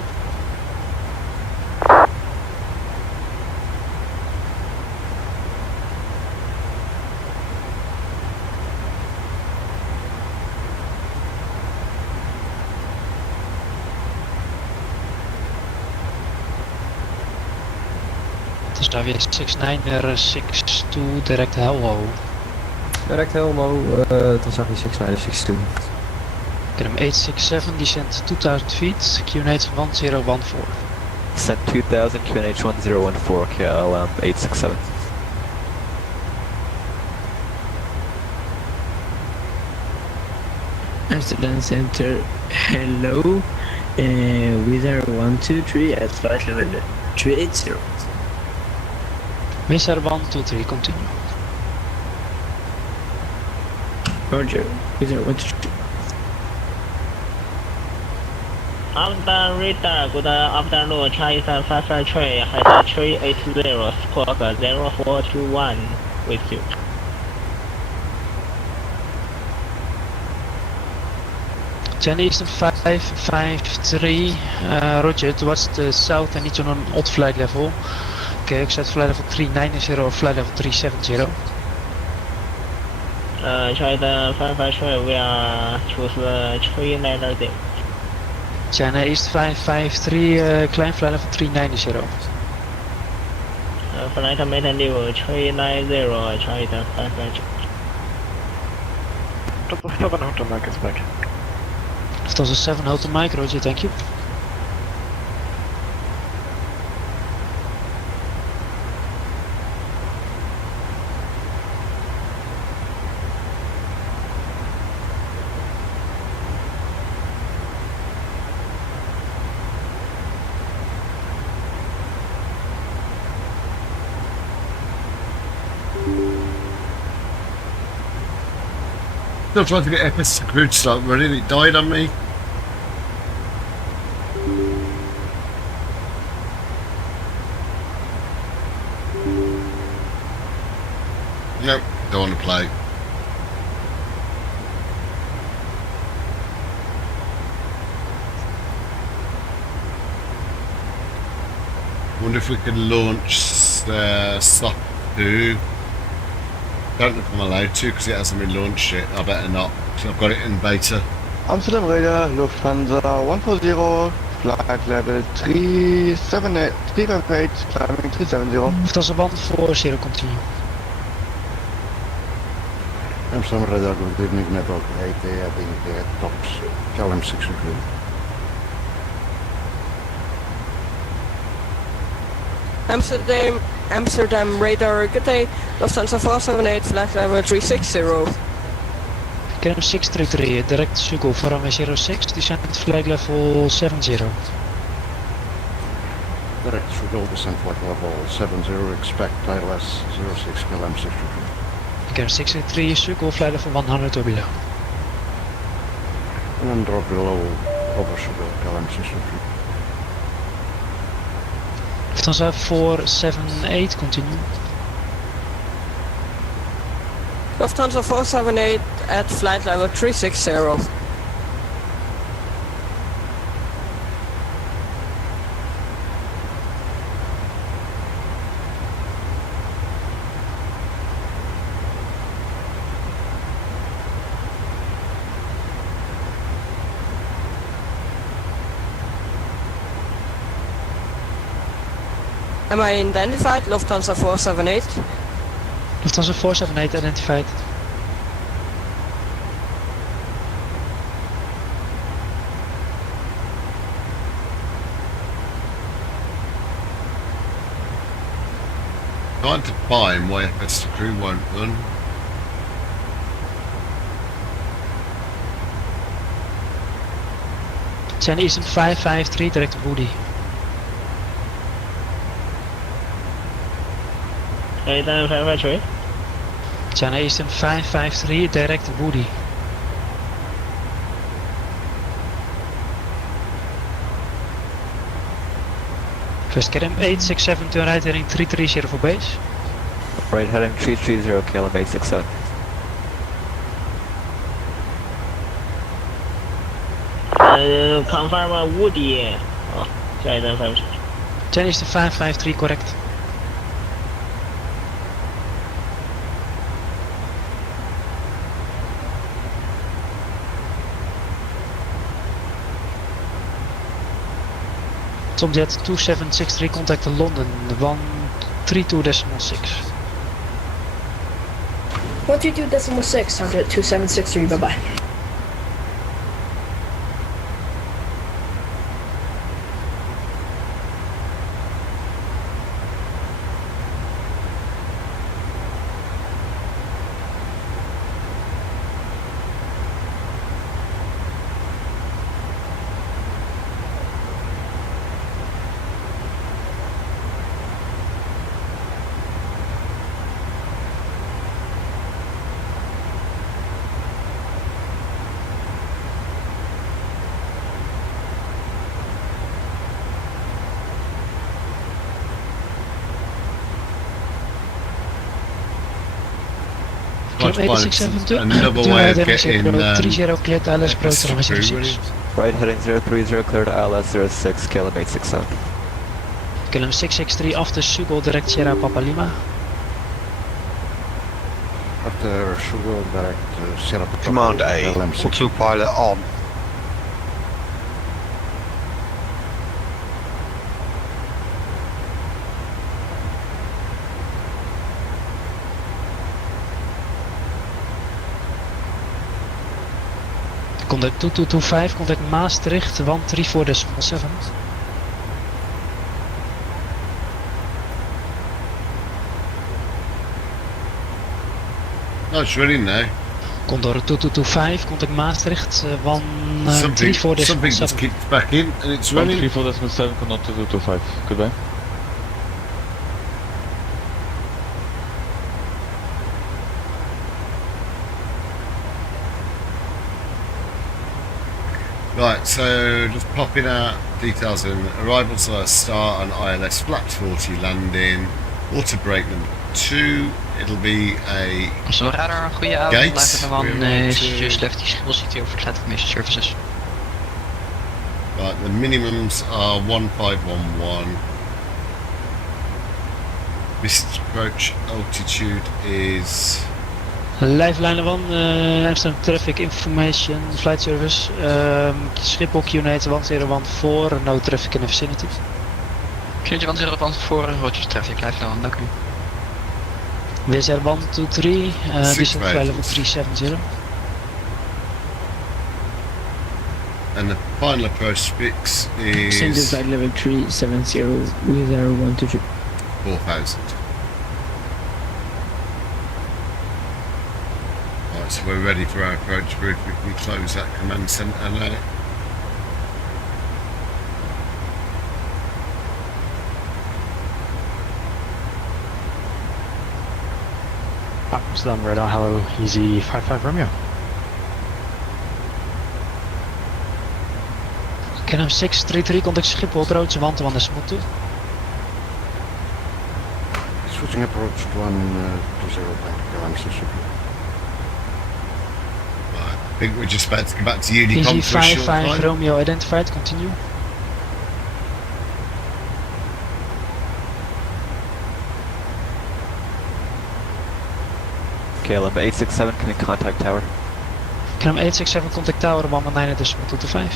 Dus daar weer 6962 direct hello. Direct Helmo, Transavia 6962. Get him 867, descent 2000 feet, QNH 1014. Descent 2000, QNH 1014, KLM 867. Amsterdam Center, hello. Wizard 123 at flight level 380. Wizard 123, continue. Roger, Wizard 123. Amsterdam radar, good afternoon, Chinese 553, has 380, squawk 0421 with you. Chinese 553, roger, towards the south, I need you on an odd flight level. Okay, accept flight level 390 or flight level 370. China 553, we are choose 390. China East 553, climb flight level 390. Flight maintain level 390, China 553. Delta 7 Hotel Mike is back. Delta 7 Hotel Mike, roger, thank you. Still trying to get FS2CREW to start running, it died on me. Nope, don't want to play. Wonder if we can launch SOP2. Don't know if I'm allowed to because it hasn't been launched yet. I better not because I've got it in beta. Amsterdam radar, Lufthansa 140, flight level 378, 358, climbing 370. Lufthansa 140, continue. Amsterdam radar, good evening, network 8, heading tops, KLM 633. Amsterdam radar, good day. Lufthansa 478, flight level 360. KLM 633, direct Sugo for runway 06, descent flight level 70. Direct Sugo, descent flight level 70, expect ILS 06, KLM 633. KLM 633, Sugo, flight level 100 or below. And then drop below over Sugo, KLM 633. Lufthansa 478, continue. Lufthansa 478 at flight level 360. Am I identified? Lufthansa 478. Lufthansa 478 identified. Trying to find why FS2CREW won't run. China Eastern 553, direct to Woody. China 553. China Eastern 553, direct Woody. First get him 867 to right heading 330 for base. Right heading 330, KLM 867. Confirm Woody. Oh, China 553. China Eastern 553, correct. Tomjet 2763, contact London 132.6. 132.6, Tomjet 2763, bye bye. Another way of getting 30 clear to ILS approach runway 06. Right heading 030, clear to ILS 06, KLM 867. KLM 663 after Sugo, direct Sierra Papa Lima. After Sugar, direct Sierra Papa. Command A, all-2 pilot on. Contact 2225, contact Maastricht 134.7. Oh, it's really now. Condor 2225, contact Maastricht 134.7. Something just kicks back in and it's running. 134.7, Condor 2225. Goodbye. Right, so just popping out details in. Arrivals are start on ILS flat 40 landing. Auto brake number 2. It'll be a Zo radar, goeie avond. Gates. Blijf van just left die schild ziet over flat commission services. Right, the minimums are 1511. Missed approach altitude is Lifeline 1, Amsterdam Traffic Information Flight Service. Schiphol QNH 1014, no traffic in the vicinity. QNH 1014, Rogers Traffic, Lifeline 1, dank u. WSR 123, descent flight level 370. and the final approach fix is Send flight level 370 with our 123. 4,000. Right, so we're ready for our approach bridge. We can close that command centre now. Amsterdam radar, hello, easy 55 Romeo. KLM 633, contact Schiphol, approach 121.2. Switching approach to 120 back, KLM 633. Right, I think we're just about to go back to Unicom for a short EG55 time. Romeo identified, continue. KLM 867, can you contact tower? KLM 867, contact tower 119.225.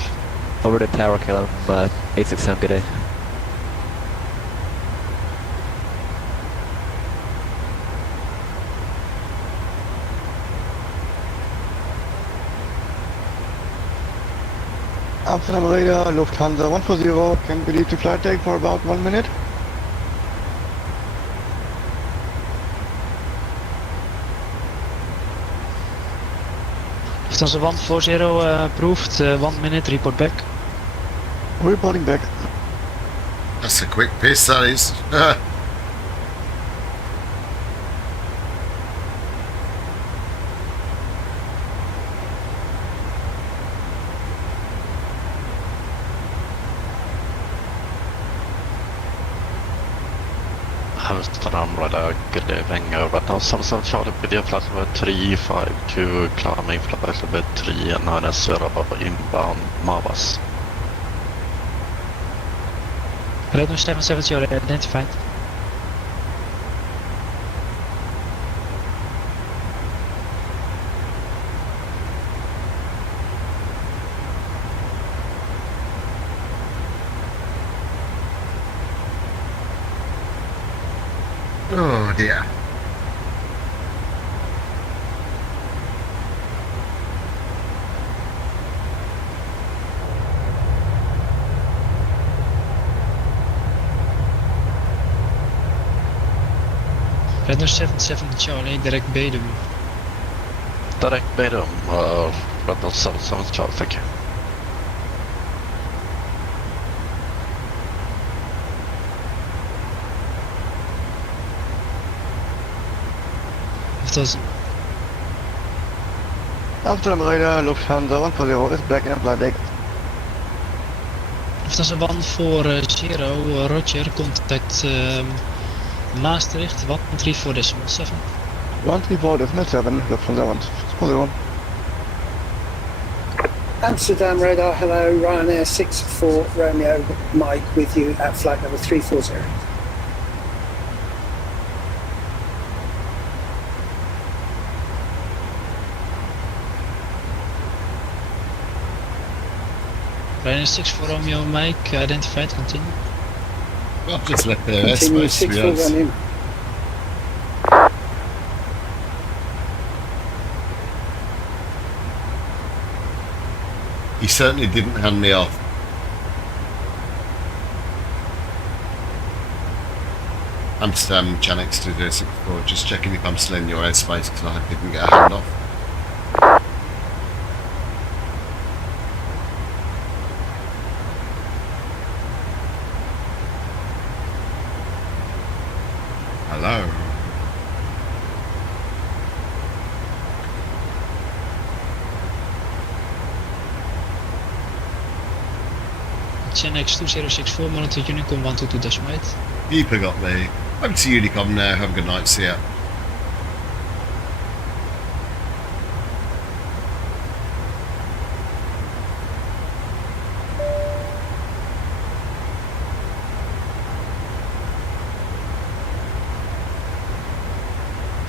Over to tower, KLM 867, good day. Amsterdam radar, Lufthansa 140, can we leave the flight deck for about 1 minute? Lufthansa 140 approved, 1 minute, report back. Reporting back. That's a quick piss, that is. Amsterdam radar, good evening, Radar South Charlie PD flight level 352, climbing flight level 39 inbound Mavas. Radar 770 already identified. Oh dear. Radar 77 Charlie, direct Bedum. Direct Bedum, Radar South Charlie, thank you. Amsterdam radar, Lufthansa 140 is back in flight deck. Lufthansa 140, Roger, contact Maastricht 134.7. 134.7, Lufthansa 140. Amsterdam radar, hello, Ryanair 64 Romeo Mike with you at flight number 340. Ryanair 64 Romeo Mike, identified, continue. I've just left the Continue, airspace, to be 64 honest. running. He certainly didn't hand me off. Amsterdam Chanex to 064, just checking if I'm still in your airspace because I didn't get a hand off. Hello. Chanex 2064, monitor Unicom 122.8. Keeper got me. Over to Unicom now. Have a good night. See ya.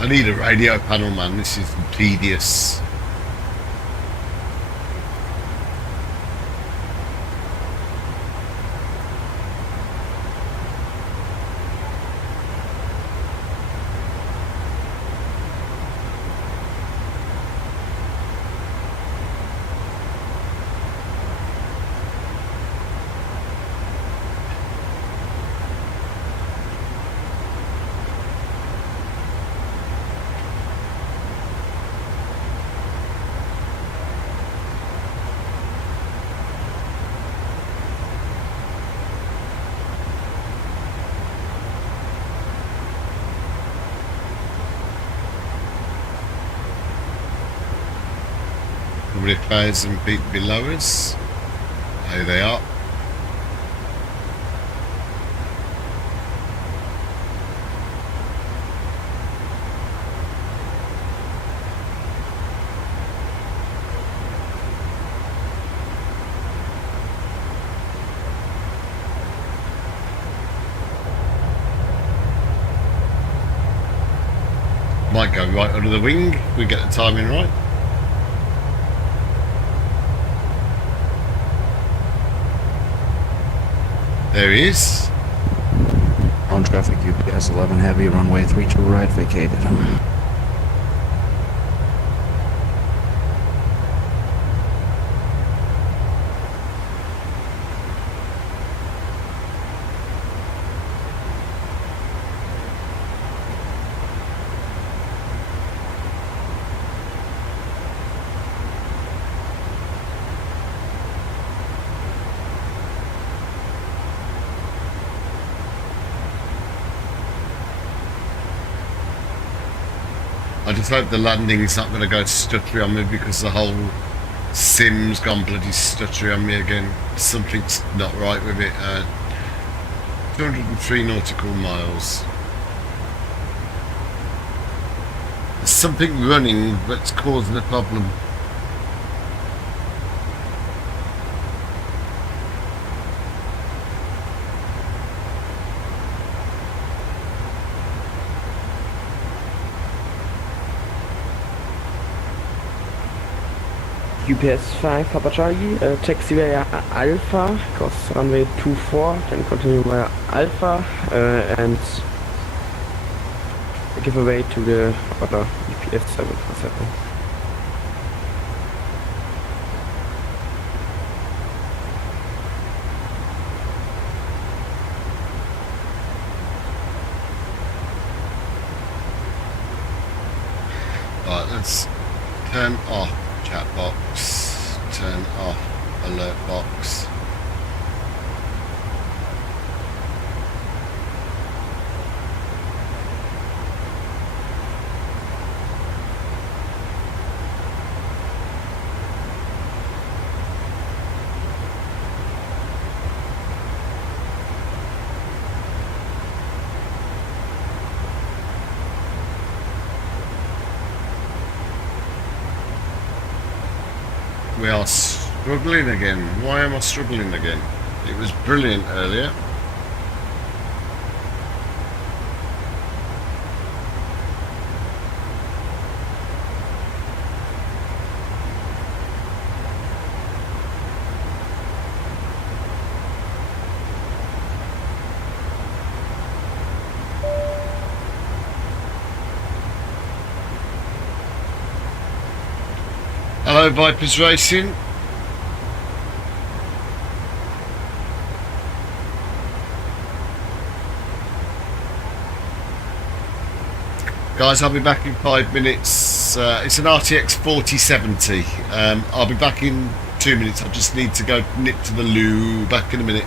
I need a radio panel, man. This is tedious. Probably clouds and feet below us. There they are. Might go right under the wing if we get the timing right. There he is. On traffic, UPS 11 heavy, runway 32 right, vacated. I just hope the landing's not going to go stuttery on me because the whole sim's gone bloody stuttery on me again. Something's not right with it. 203 nautical miles. There's something running that's causing a problem. UPS 5 Papa Charlie, taxi via Alpha, cross runway 24, then continue via Alpha, and give away to the other UPS 747. Right, let's turn off chat box, turn off alert box. We are struggling again. Why am I struggling again? It was brilliant earlier. Hello, Vipers Racing. Guys, I'll be back in 5 minutes. It's an RTX 4070. I'll be back in 2 minutes. I just need to go nip to the loo. Back in a minute.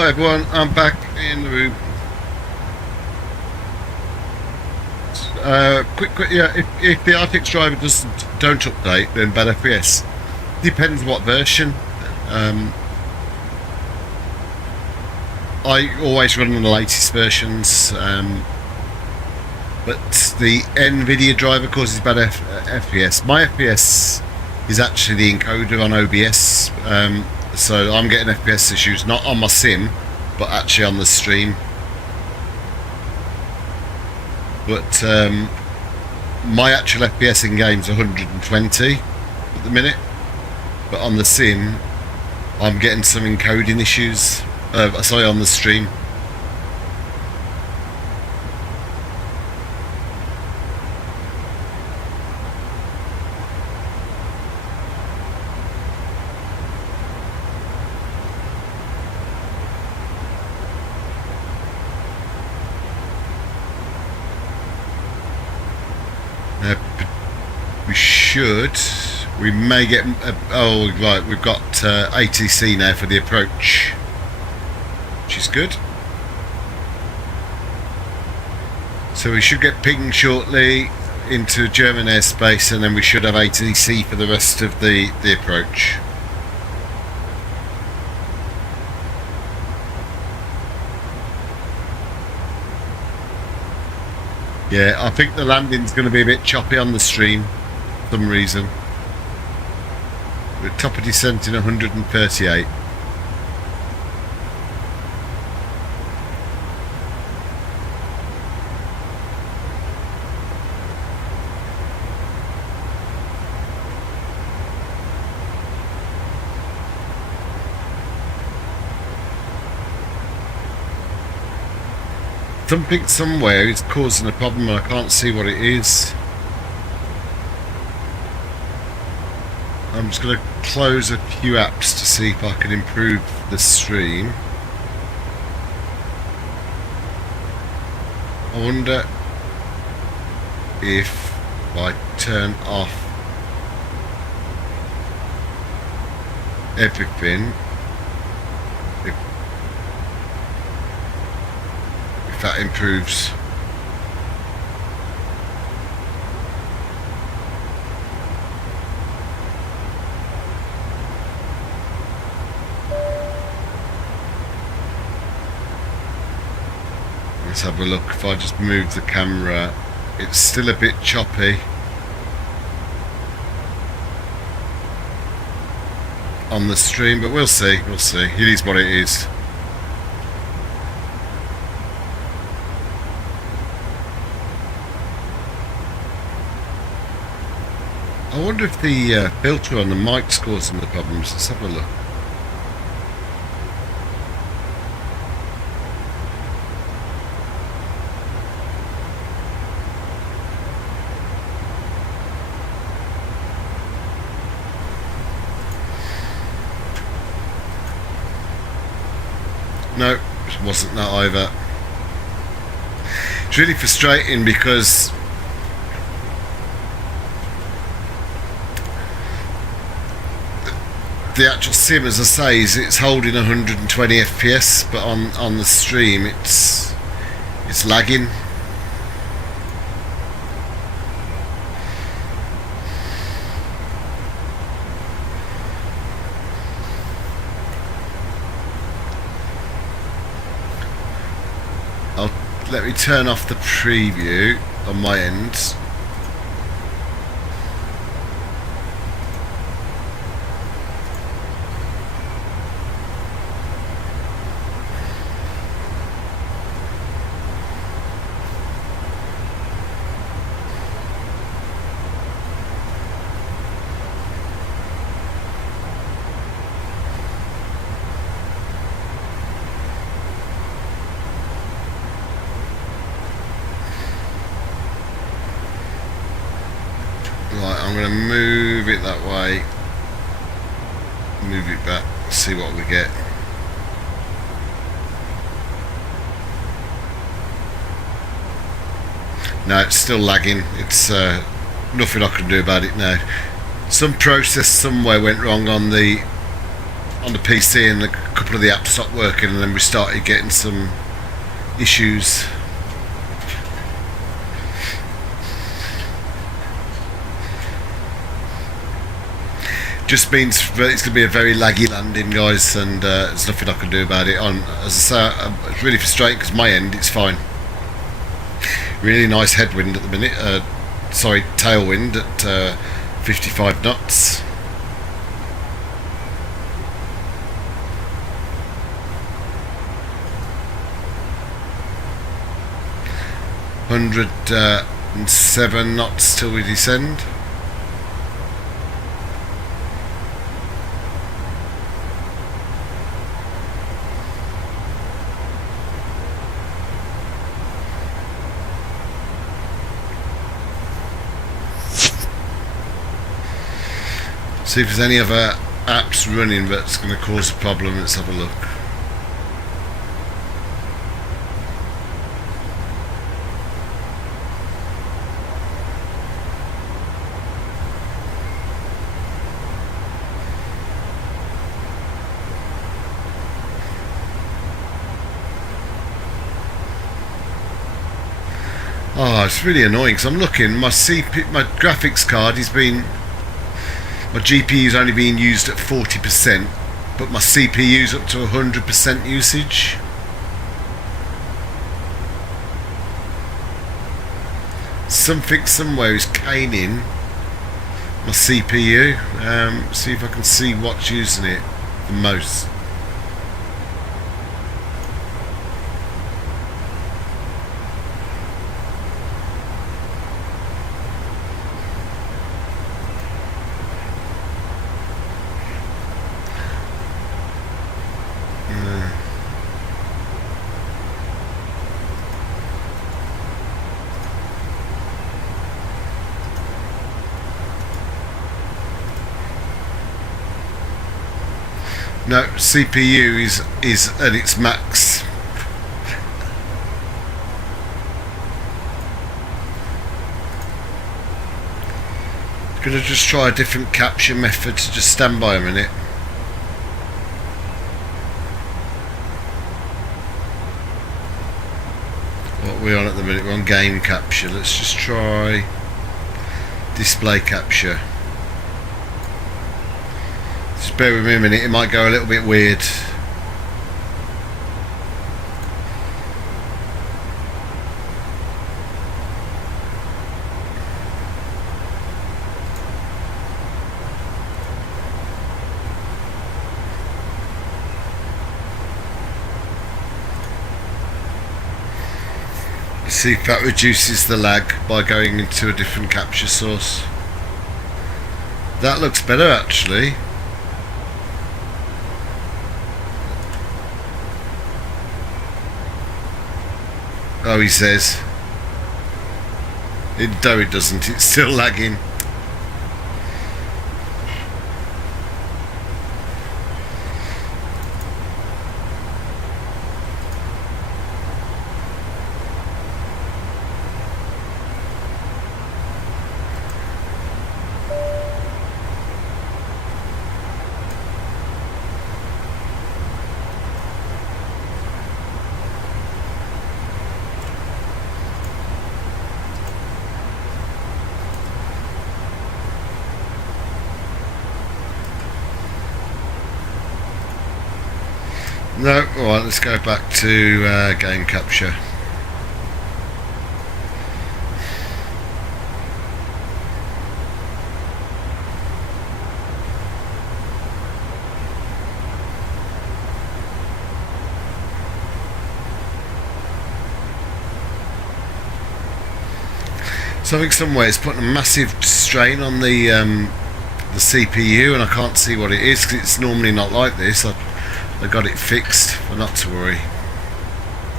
Hi everyone, I'm back in the room. Quick, yeah, if the RTX driver don't update, then bad FPS. Depends what version. I always run on the latest versions, but the NVDIA driver causes bad FPS. My FPS is actually the encoder on OBS, so I'm getting FPS issues not on my sim, but actually on the stream. But my actual FPS in game's 120 at the minute, but on the sim I'm getting some encoding issues. Sorry, on the stream. We may get oh right, we've got ATC now for the approach, which is good, so we should get pinged shortly into German airspace, and then we should have ATC for the rest of the approach. Yeah, I think the landing's going to be a bit choppy on the stream for some reason. We're top of descent in 138. Something somewhere is causing a problem and I can't see what it is. I'm just going to close a few apps to see if I can improve the stream. I wonder if I turn off everything, if that improves. Let's have a look. If I just move the camera, it's still a bit choppy on the stream, but we'll see, we'll see. It is what it is. I wonder if the filter on the mic's causing the problems. Let's have a look. No, it wasn't that either. It's really frustrating because the actual sim, as I say, it's holding 120 FPS, but on the stream it's lagging. Let me turn off the preview on my end. Right, I'm going to move it that way, move it back, see what we get. No, it's still lagging. It's nothing I can do about it now. Some process somewhere went wrong on the PC, and a couple couple of the apps stopped working, and then we started getting some issues. Just means it's going to be a very laggy landing, guys, and there's nothing I can do about it. As I say, it's really frustrating because my end, it's fine. Really nice headwind at the minute. Sorry, tailwind at 55 knots. and 7 knots till we descend. See if there's any other apps running that's going to cause a problem. Let's have a look. Oh, it's really annoying because I'm looking, my graphics card has been, my GPU's only being used at 40%, but my CPU's up to 100% usage. Something somewhere is caning my CPU. See if I can see what's using it the most. No, CPU is at its max. Gonna just try a different capture method, to just stand by a minute. What are we on at the minute? We're on game capture. Let's just try display capture. Just bear with me a minute, it might go a little bit weird. See if that reduces the lag by going into a different capture source. That looks better actually. Oh, he says. No, it doesn't. It's still lagging. No, alright, let's go back to game capture. Something somewhere is putting a massive strain on the CPU, and I can't see what it is because it's normally not like this. I got it fixed, but not to worry.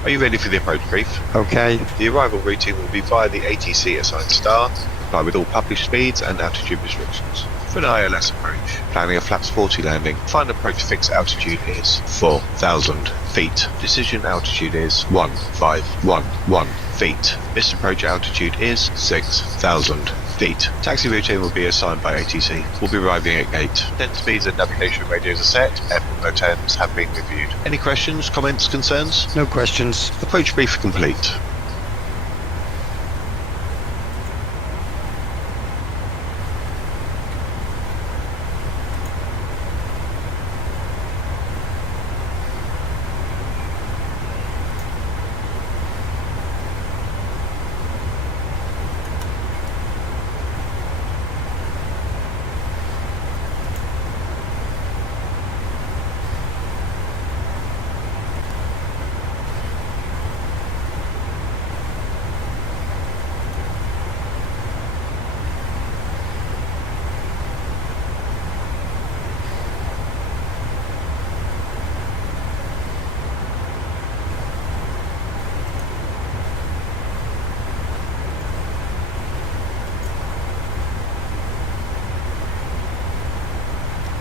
Are you ready for the approach brief? Okay. The arrival routing will be via the ATC assigned star, comply with all published speeds and altitude restrictions. For an ILS approach, planning a flaps 40 landing, final approach fixed altitude is 4,000 feet. Decision altitude is 1,511 feet. Missed approach altitude is 6,000 feet. Taxi routine will be assigned by ATC. We'll be arriving at gate. Descent speeds and navigation radios are set. no terms have been reviewed. Any questions, comments, concerns? No questions. Approach brief complete.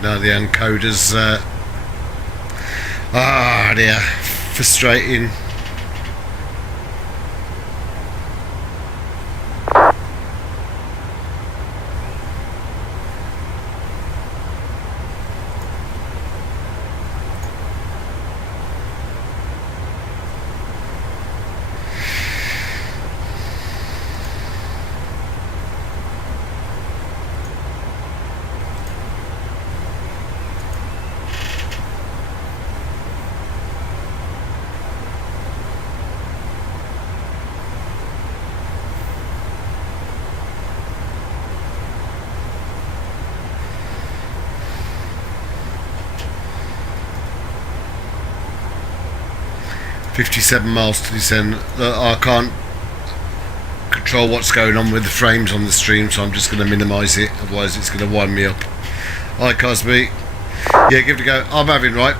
Now the encoders, dear, frustrating. .57 miles to descend. I can't control what's going on with the frames on the stream, so I'm just going to minimise it, otherwise it's going to wind me up. Hi Cosby. Yeah, give it a go. I'm having my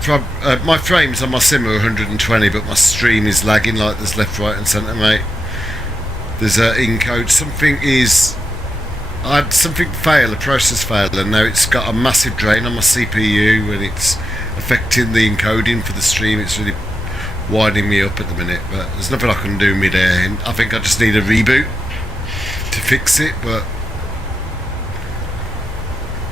frames on my sim are 120, but my stream is lagging like there's left, right and centre, mate. There's a encode. I had something fail, a process fail, and now it's got a massive drain on my CPU and it's affecting the encoding for the stream. It's really winding me up at the minute, but there's nothing I can do mid-air. I think I just need a reboot to fix it, but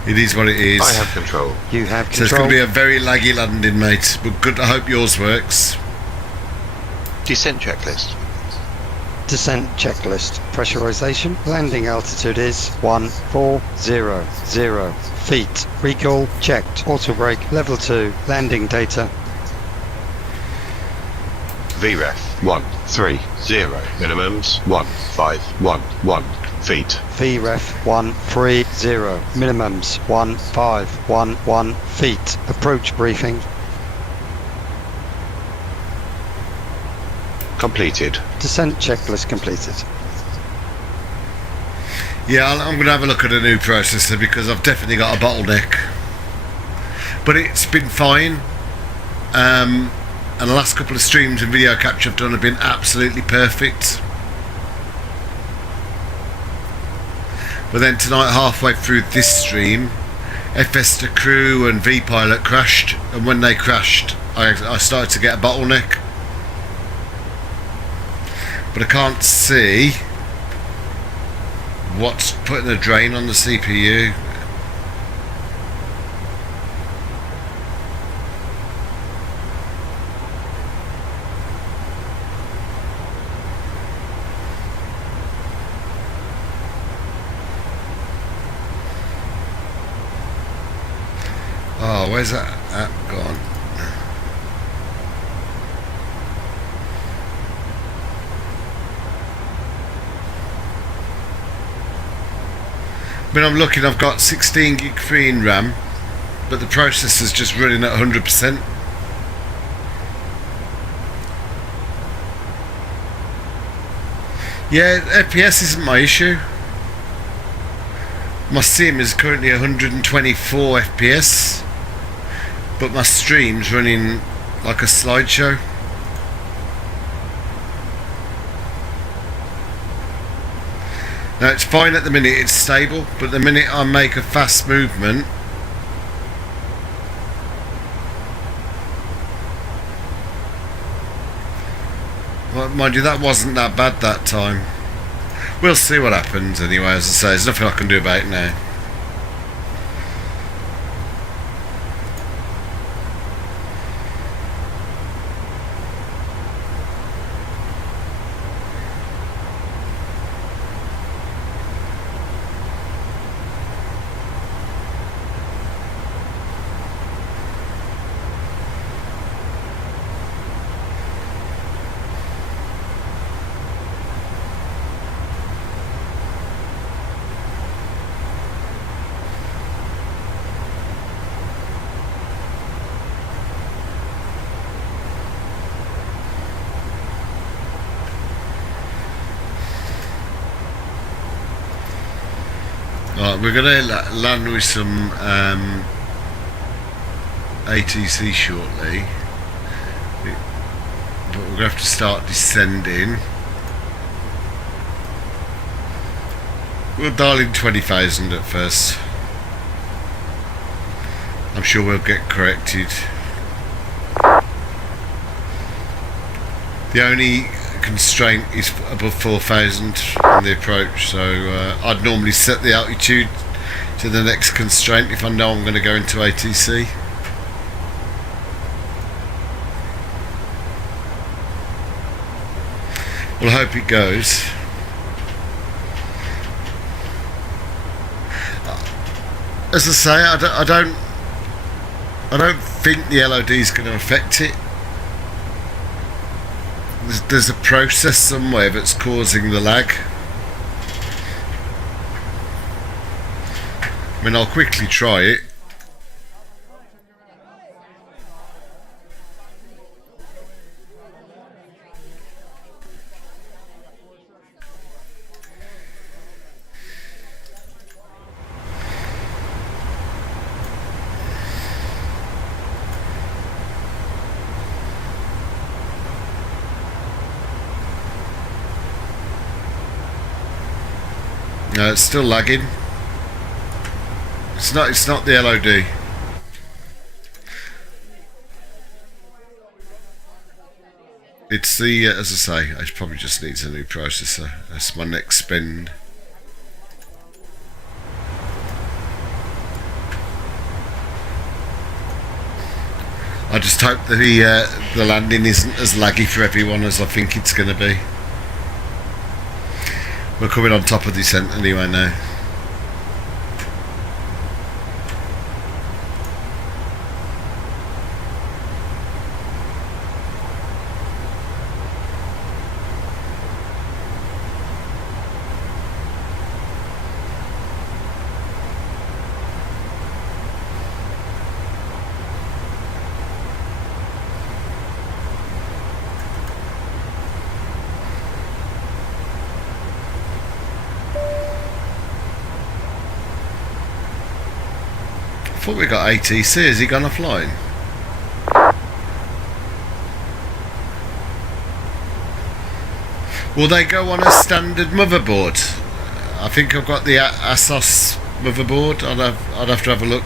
it is what it is. I have control. You have control. So it's going to be a very laggy landing, mate, but good. I hope yours works. Descent checklist. Descent checklist. Pressurization. Landing altitude is 1400 feet. Recall checked. Auto brake level 2. Landing data. VREF 130, minimums 1511 feet. VREF 130, minimums 1511 feet. Approach briefing. Completed. Descent checklist completed. Yeah, I'm going to have a look at a new processor because I've definitely got a bottleneck. But it's been fine. And the last couple of streams and video capture I've done have been absolutely perfect. But then tonight, halfway through this stream, FS2CREW and V-Pilot crashed, and when they crashed, I started to get a bottleneck. But I can't see what's putting a drain on the CPU. Oh, where's that app gone? When I'm looking, I've got 16 gig free in RAM, but the processor's just running at 100%. Yeah, FPS isn't my issue. My sim is currently 124 FPS, but my stream's running like a slideshow. Now it's fine at the minute, it's stable, but the minute I make a fast movement, well, mind you, that wasn't that bad that time. We'll see what happens anyway. As I say, there's nothing I can do about it now. Right, we're going to land with some ATC shortly, but we're going to have to start descending. We'll dial in 20,000 at first. I'm sure we'll get corrected. The only constraint is above 4,000 on the approach, so I'd normally set the altitude to the next constraint if I know I'm going to go into ATC. We'll hope it goes. As I say, I don't think the LOD is going to affect it. There's a process somewhere that's causing the lag. I mean, I'll quickly try it. No, it's still lagging. It's not the LOD. It's the, as I say, it probably just needs a new processor. That's my next spend. I just hope that the landing isn't as laggy for everyone as I think it's going to be. We're coming on top of the descent anyway now. I thought we got ATC. Has he gone offline? Will they go on a standard motherboard? I think I've got the ASOS motherboard. I'd have to have a look.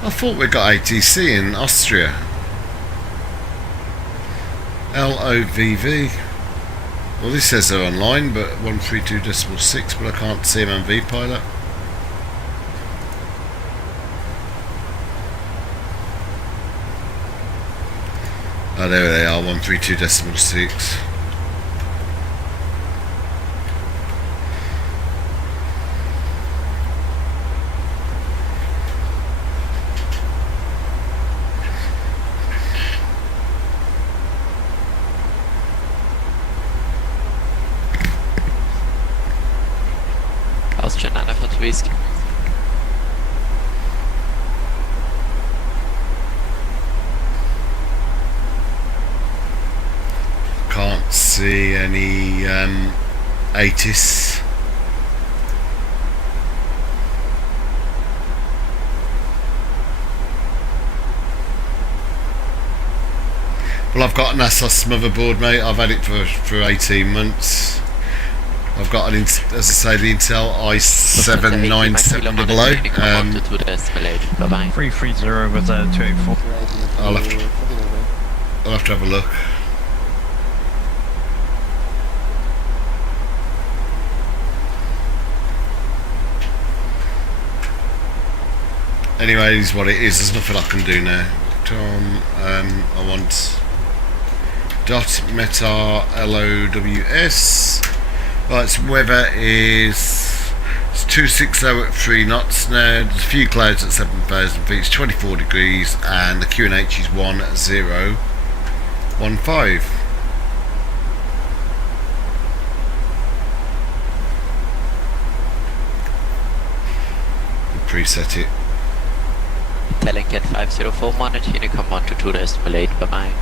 I thought we got ATC in Austria. LOVV. Well, this says they're online, but 132.6, but I can't see them on vPilot. Oh, there they are, 132.6. Austrian 9 for whiskey. Can't see any ATIS. Well, I've got an ASOS motherboard, mate. I've had it for 18 months. I've got an, as I say, the Intel i7-9700. 330 with 284. I'll have to have a look. Anyway, it is what it is. There's nothing I can do now. Tom, I want Dot Metar LOWS. Right, so weather is 260 at 3 knots now. There's a few clouds at 7,000 feet. It's 24 degrees, and the QNH is 1015. Preset it. Telecat 504 monitor Unicom 122.8, bye-bye.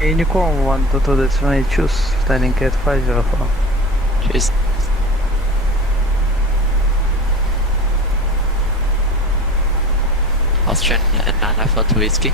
Unicom 122.8, choose Telecat 504. Cheers. Austrian 942 whiskey.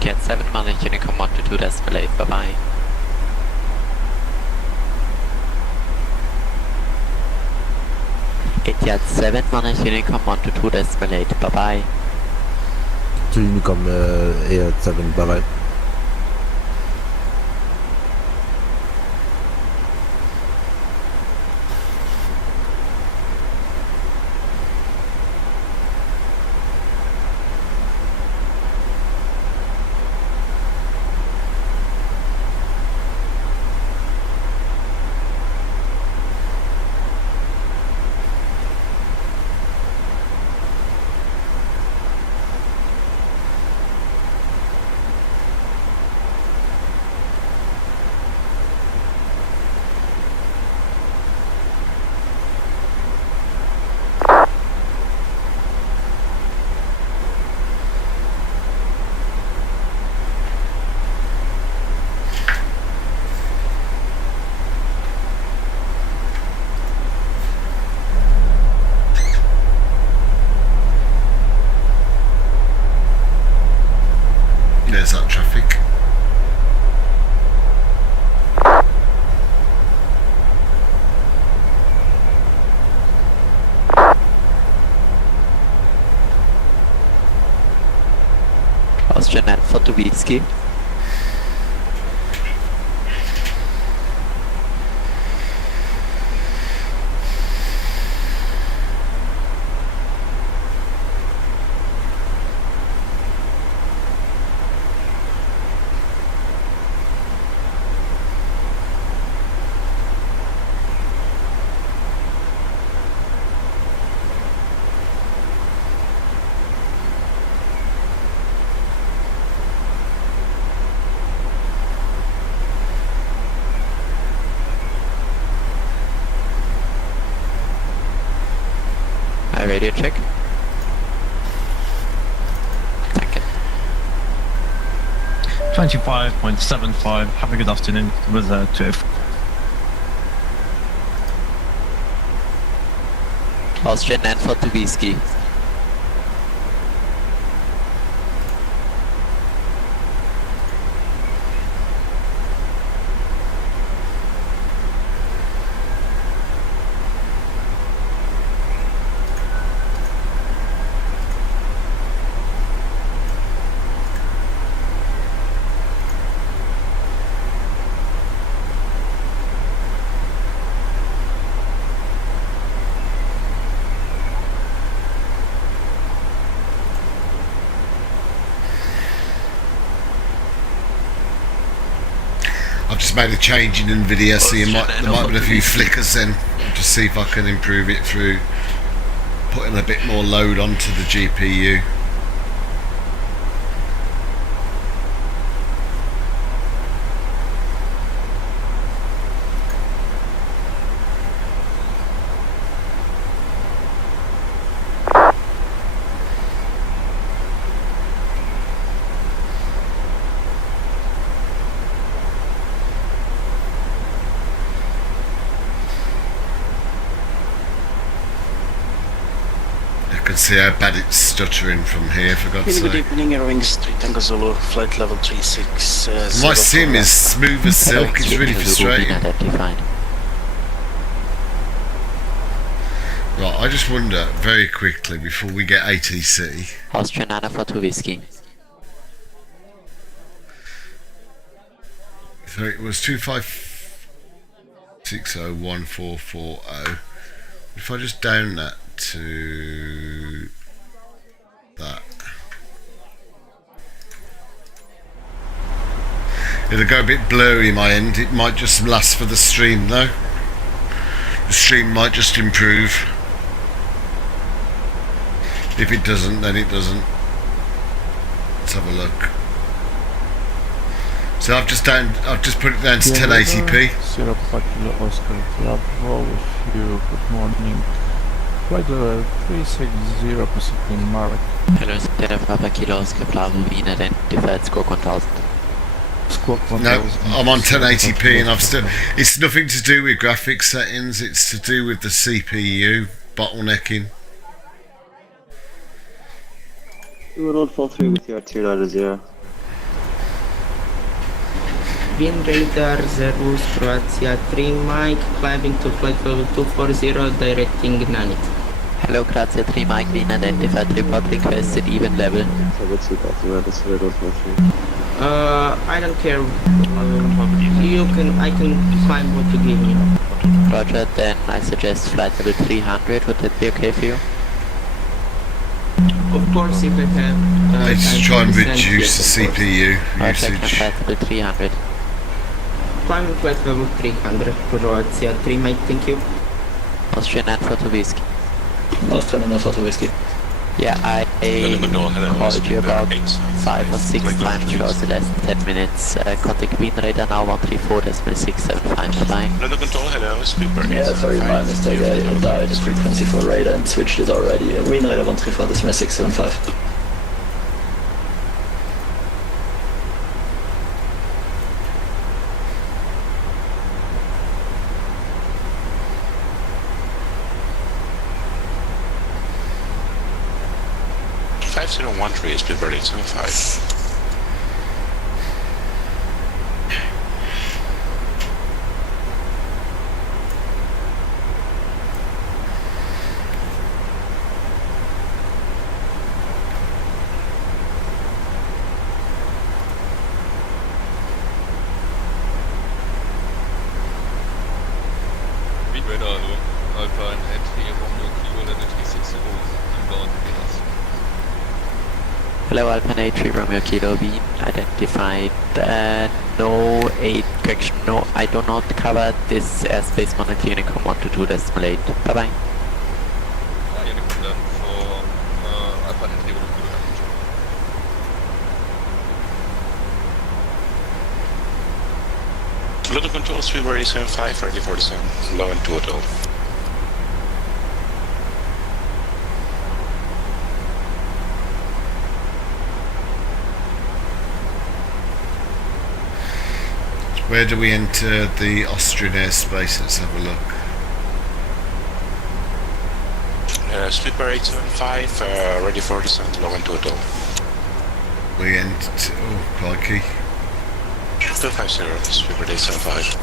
Get 7 mileage Unicom 122.8, bye-bye. Etihad 7 mileage Unicom 122.8, bye-bye. To Unicom Air 7, bye-bye. There's that traffic. Austrian 942 whiskey. Radio check. Thank you. 25.75. Have a good afternoon with 2F. Austrian 942 whiskey. I've just made a change in NVDIA, so there might have been a few flickers then. I'll just see if I can improve it through putting a bit more load onto the GPU. See how bad it's stuttering from here, for God's sake. Good evening, Airwing Street Tango Zulu, flight level 36. My sim is smooth as silk, it's really frustrating. Right, I just wonder, very quickly, before we get ATC. Austrian Anna for 2 whiskey. So it was 25601440. If I just down that to that, it'll go a bit blurry my end. It might just last for the stream though. The stream might just improve. If it doesn't, then it doesn't. Let's have a look. So I've just put it down to 1080p. 0 Kilo Oscar Bravo with you. Good morning. Flight level 360 Pacific Mark. Hello, Sierra Papa Kilo Oscar Bravo, Wien identified Squawk 1000. Squawk 1000. No, I'm on 1080p and I've still. It's nothing to do with graphics settings. It's to do with the CPU bottlenecking. Road 43 with your 290. Wind radar 0 Croatia 3 Mike, climbing to flight level 240, directing Nanit. Hello, Croatia 3 Mike, Wien identified, report requested even level. I don't care. I can climb what you give me. Roger, then I suggest flight level 300, would that be okay for you? Of course, if I have... I just try and reduce the CPU usage. usage. Flight level 300. Climbing flight level 300, Croatia 3 Mike, thank you. Austrian and for 2 whiskey. Austrian and for 2 whiskey. Yeah, I called you about 5 or 6 times, it was less than 10 minutes. Contact Wind radar now 134.675 flying. Another control, hello, speedbird. Yeah, sorry, my mistake. I dialed the frequency for radar and switched it already. Wind radar 134.675. is speedbird 875. Hello, Alpine 83 Romeo Kilo Wien, identified, no 8 correction, no, I do not cover this airspace monitor Unicom 122.8, bye bye. Unicom then for Alpine 83 Romeo Kilo. Little control, speedbird 875, 3047, low and 2 Where do we enter the Austrian airspace? Let's have a look. Speedbird 875, ready for descent, low and 2 We enter. Oh, crikey. 250, Speedbird 875.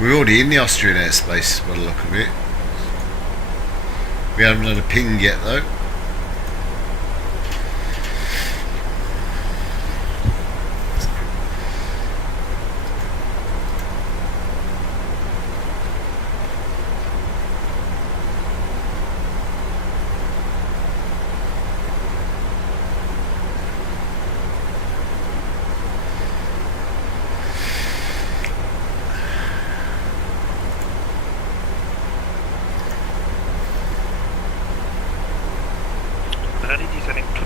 We're already in the Austrian airspace by the look of it. We haven't had a ping yet though.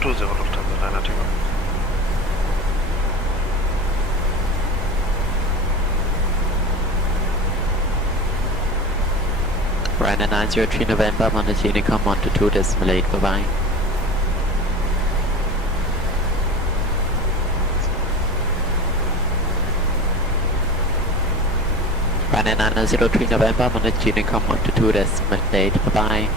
20 Lufthansa Liner Tiger. Ryanair 903 November, Monaco Unicom 122.8, bye-bye. Ryanair 903 November, Monaco Unicom 122.8, bye-bye.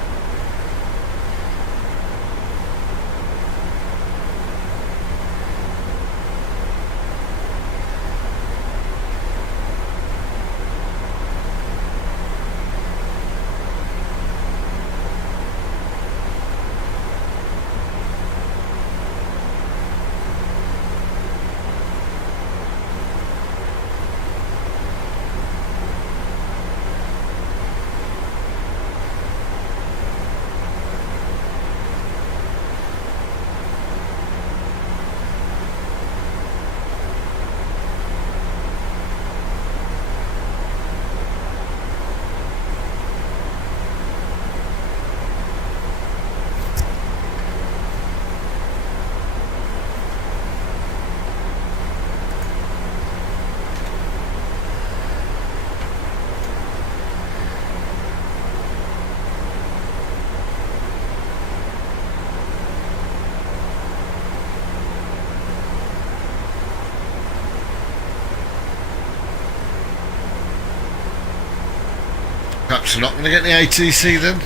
Perhaps we're not going to get the ATC then.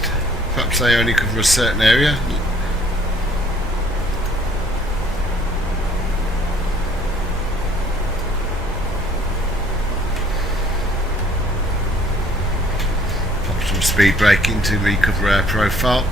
Perhaps they only cover a certain area. Pop some speed braking to recover our profile.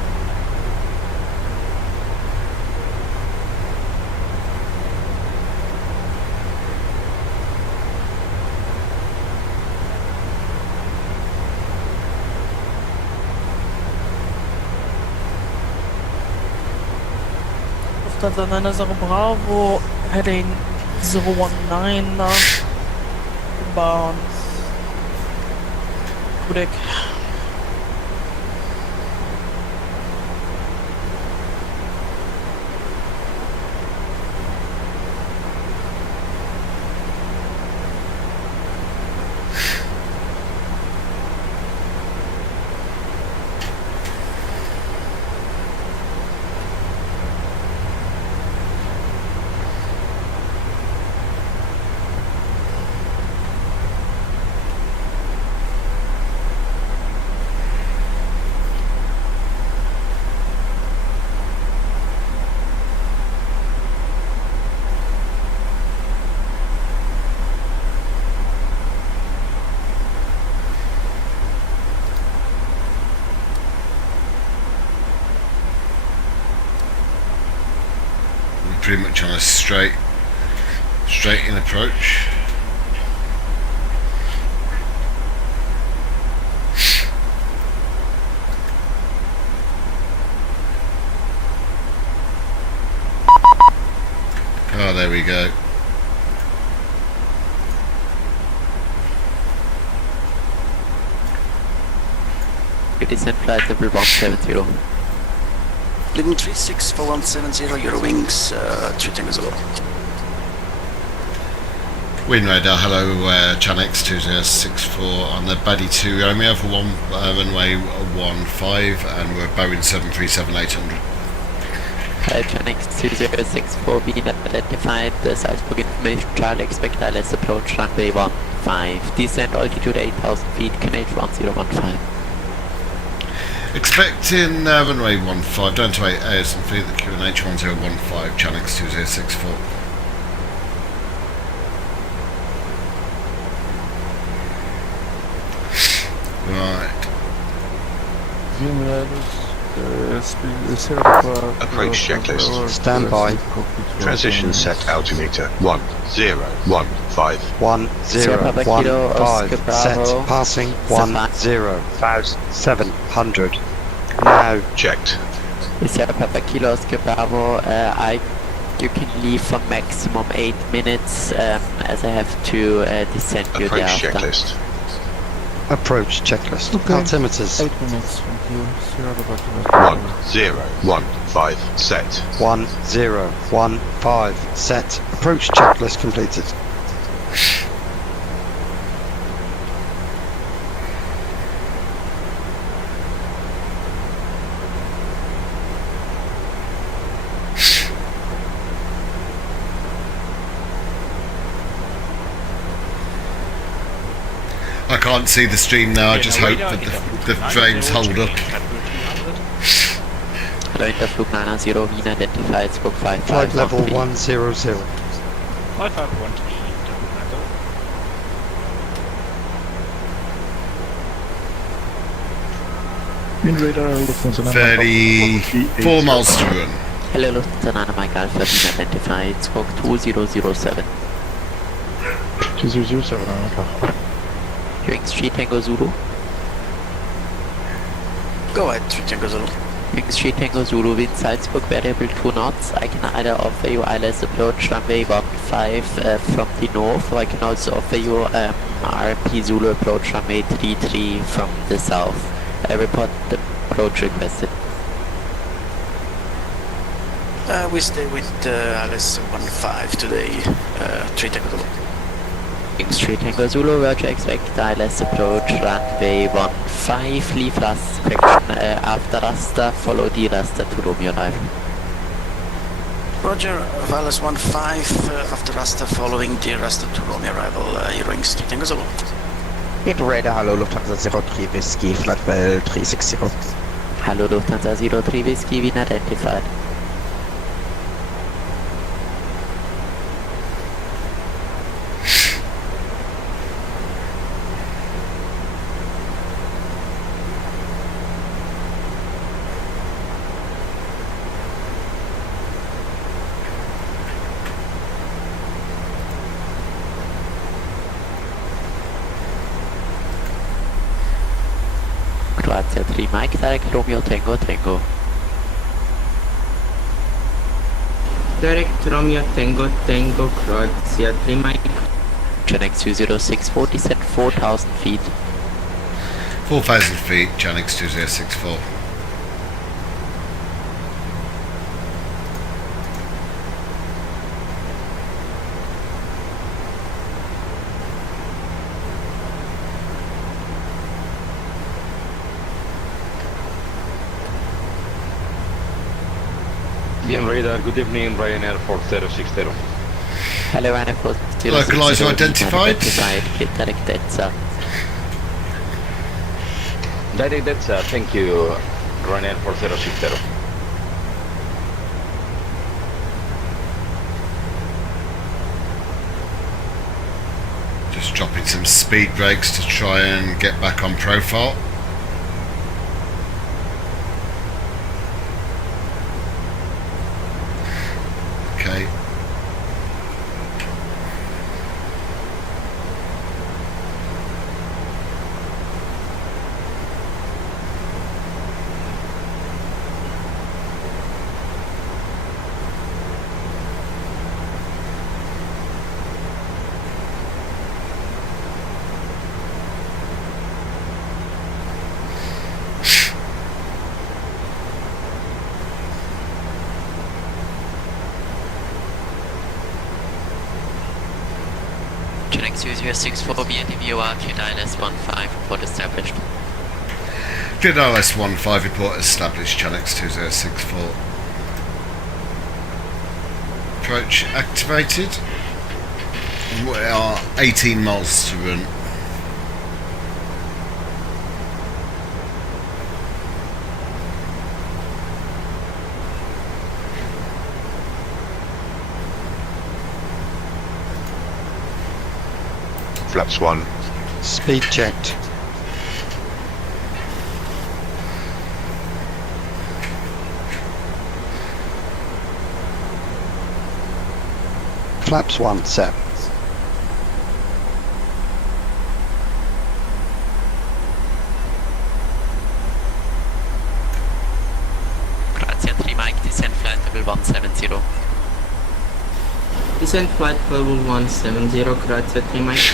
Lufthansa 90 Bravo, heading 019 inbound. Quebec. Pretty much on a straight in approach. Oh, there we go. Good descent flight level 170. Leading 36 for 170, Euro wings, 3 Tango Zulu. Wind radar, hello, Chanex 2064 on the Buddy 2 Romeo for runway 15 and we're Boeing 737-800. Hello, Chanex 2064 being identified, the Salzburg information child expect ILS approach runway 15, descent altitude 8,000 feet, QNH 1015. Expecting runway 15 down to 8,000 feet, the QNH 1015, Chanex 2064. Right. Approach checklist. Stand by. Transition set altimeter 1015. 1015. Set passing 10,700. Now checked. Sierra Papa Kilo Oscar Bravo, you can leave for maximum 8 minutes as I have to descend you Approach thereafter. checklist. Approach checklist. Okay. Altimeters. 8 minutes, thank you. 0 departure. 1015 set. 1015 set. Approach checklist completed. I can't see the stream now, I just hope that the frames hold up. Hello, Interflug 90, Wien identified, scope 55. Flight level 100. 5513. Wind radar, Lufthansa 34 miles to run. Hello, Lufthansa Mike Alpha, Wien identified, scope 2007. 2007, Wings 3 Tango Zulu. Go ahead, 3 Tango Zulu. Wings 3 Tango Zulu, wind Salzburg variable 2 knots. I can either offer you ILS approach runway 15 from the north, or I can also offer you RP Zulu approach runway 33 from the south. I report the approach requested. We stay with ILS 15 today, 3 Tango Zulu. Wings 3 Tango Zulu, Roger, expect ILS approach runway 15, leave last correction after raster, follow the raster to Romeo arrival. Roger, ILS 15 after raster, following the raster to Romeo arrival, Wings 3 Tango Zulu. Wind radar, hello, Lufthansa 03 Whiskey, flight level 360. Hello, Lufthansa 03 Whiskey, Wien identified. Croatia 3 Mike, direct Romeo Tango Tango. Direct Romeo Tango Tango, Croatia 3 Mike. Genex 20640, descent 4,000 feet. 4,000 feet, Genex 2064. BM radar, good evening, Ryanair 4060. Hello, Ryanair 4060. Localizer identified. Get direct DETSA. Direct DETSA, thank you, Ryanair 4060. Just dropping some speed brakes to try and get back on profile. Okay. Genex 2064 BNDVOR, Jet ILS 15, report established. Jet ILS 15, report established, Genex 2064. Approach activated. We are 18 miles to run. Flaps 1. Speed checked. Flaps 1 set. Croatia 3 Mike, descent flight level 170. Descent flight level 170, Croatia 3 Mike.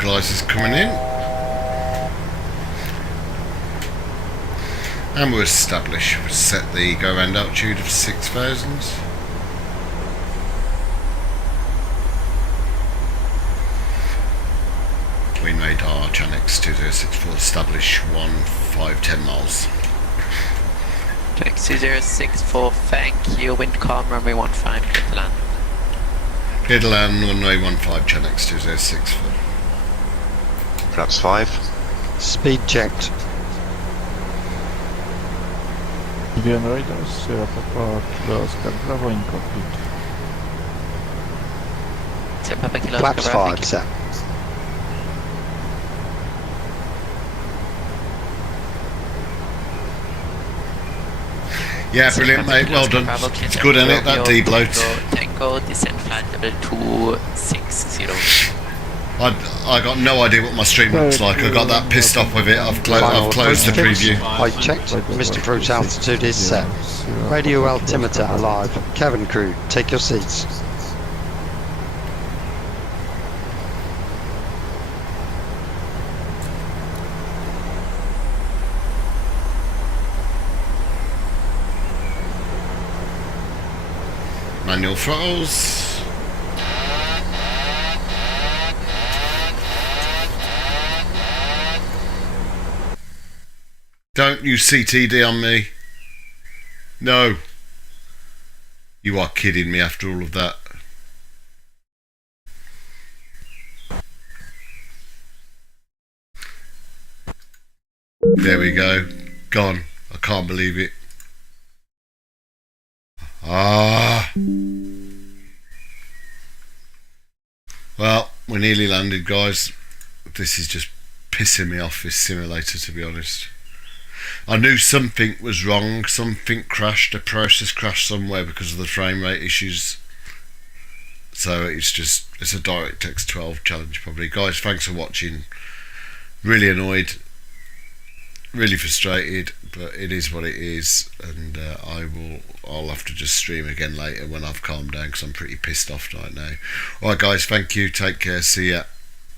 localizers coming in. And we'll establish, we'll set the go around altitude of 6,000. Wind radar, Chanex 2064, establish 1510 miles. Chanex 2064, thank you, wind calm, runway 15, clear to land. Clear to land, runway 15, Chanex 2064. Flaps 5. Speed checked. VN radar, Sierra Papa, Kilo Oscar Bravo in cockpit. Sierra Papa, Kilo Flaps Oscar Bravo, 5 set. Yeah, brilliant, mate. Well done. It's good, isn't it? That deep-load. Tango, descent flight level 260. I got no idea what my stream looks like. I got that pissed off with it. I've closed the preview. I checked. Mr. Crew's altitude is set. Radio altimeter alive. Cabin crew, take your seats. Manual throttles. Don't you CTD on me. No. You are kidding me after all of that. There we go. Gone. I can't believe it. Ah. Well, we're nearly landed, guys. This is just pissing me off, this simulator, to be honest. I knew something was wrong, something crashed, a process crashed somewhere because of the frame rate issues. So it's a DirectX 12 challenge probably. Guys, thanks for watching. Really annoyed, really frustrated, but it is what it is, and I'll have to just stream again later when I've calmed down because I'm pretty pissed off right now. Alright guys, thank you, take care, see ya.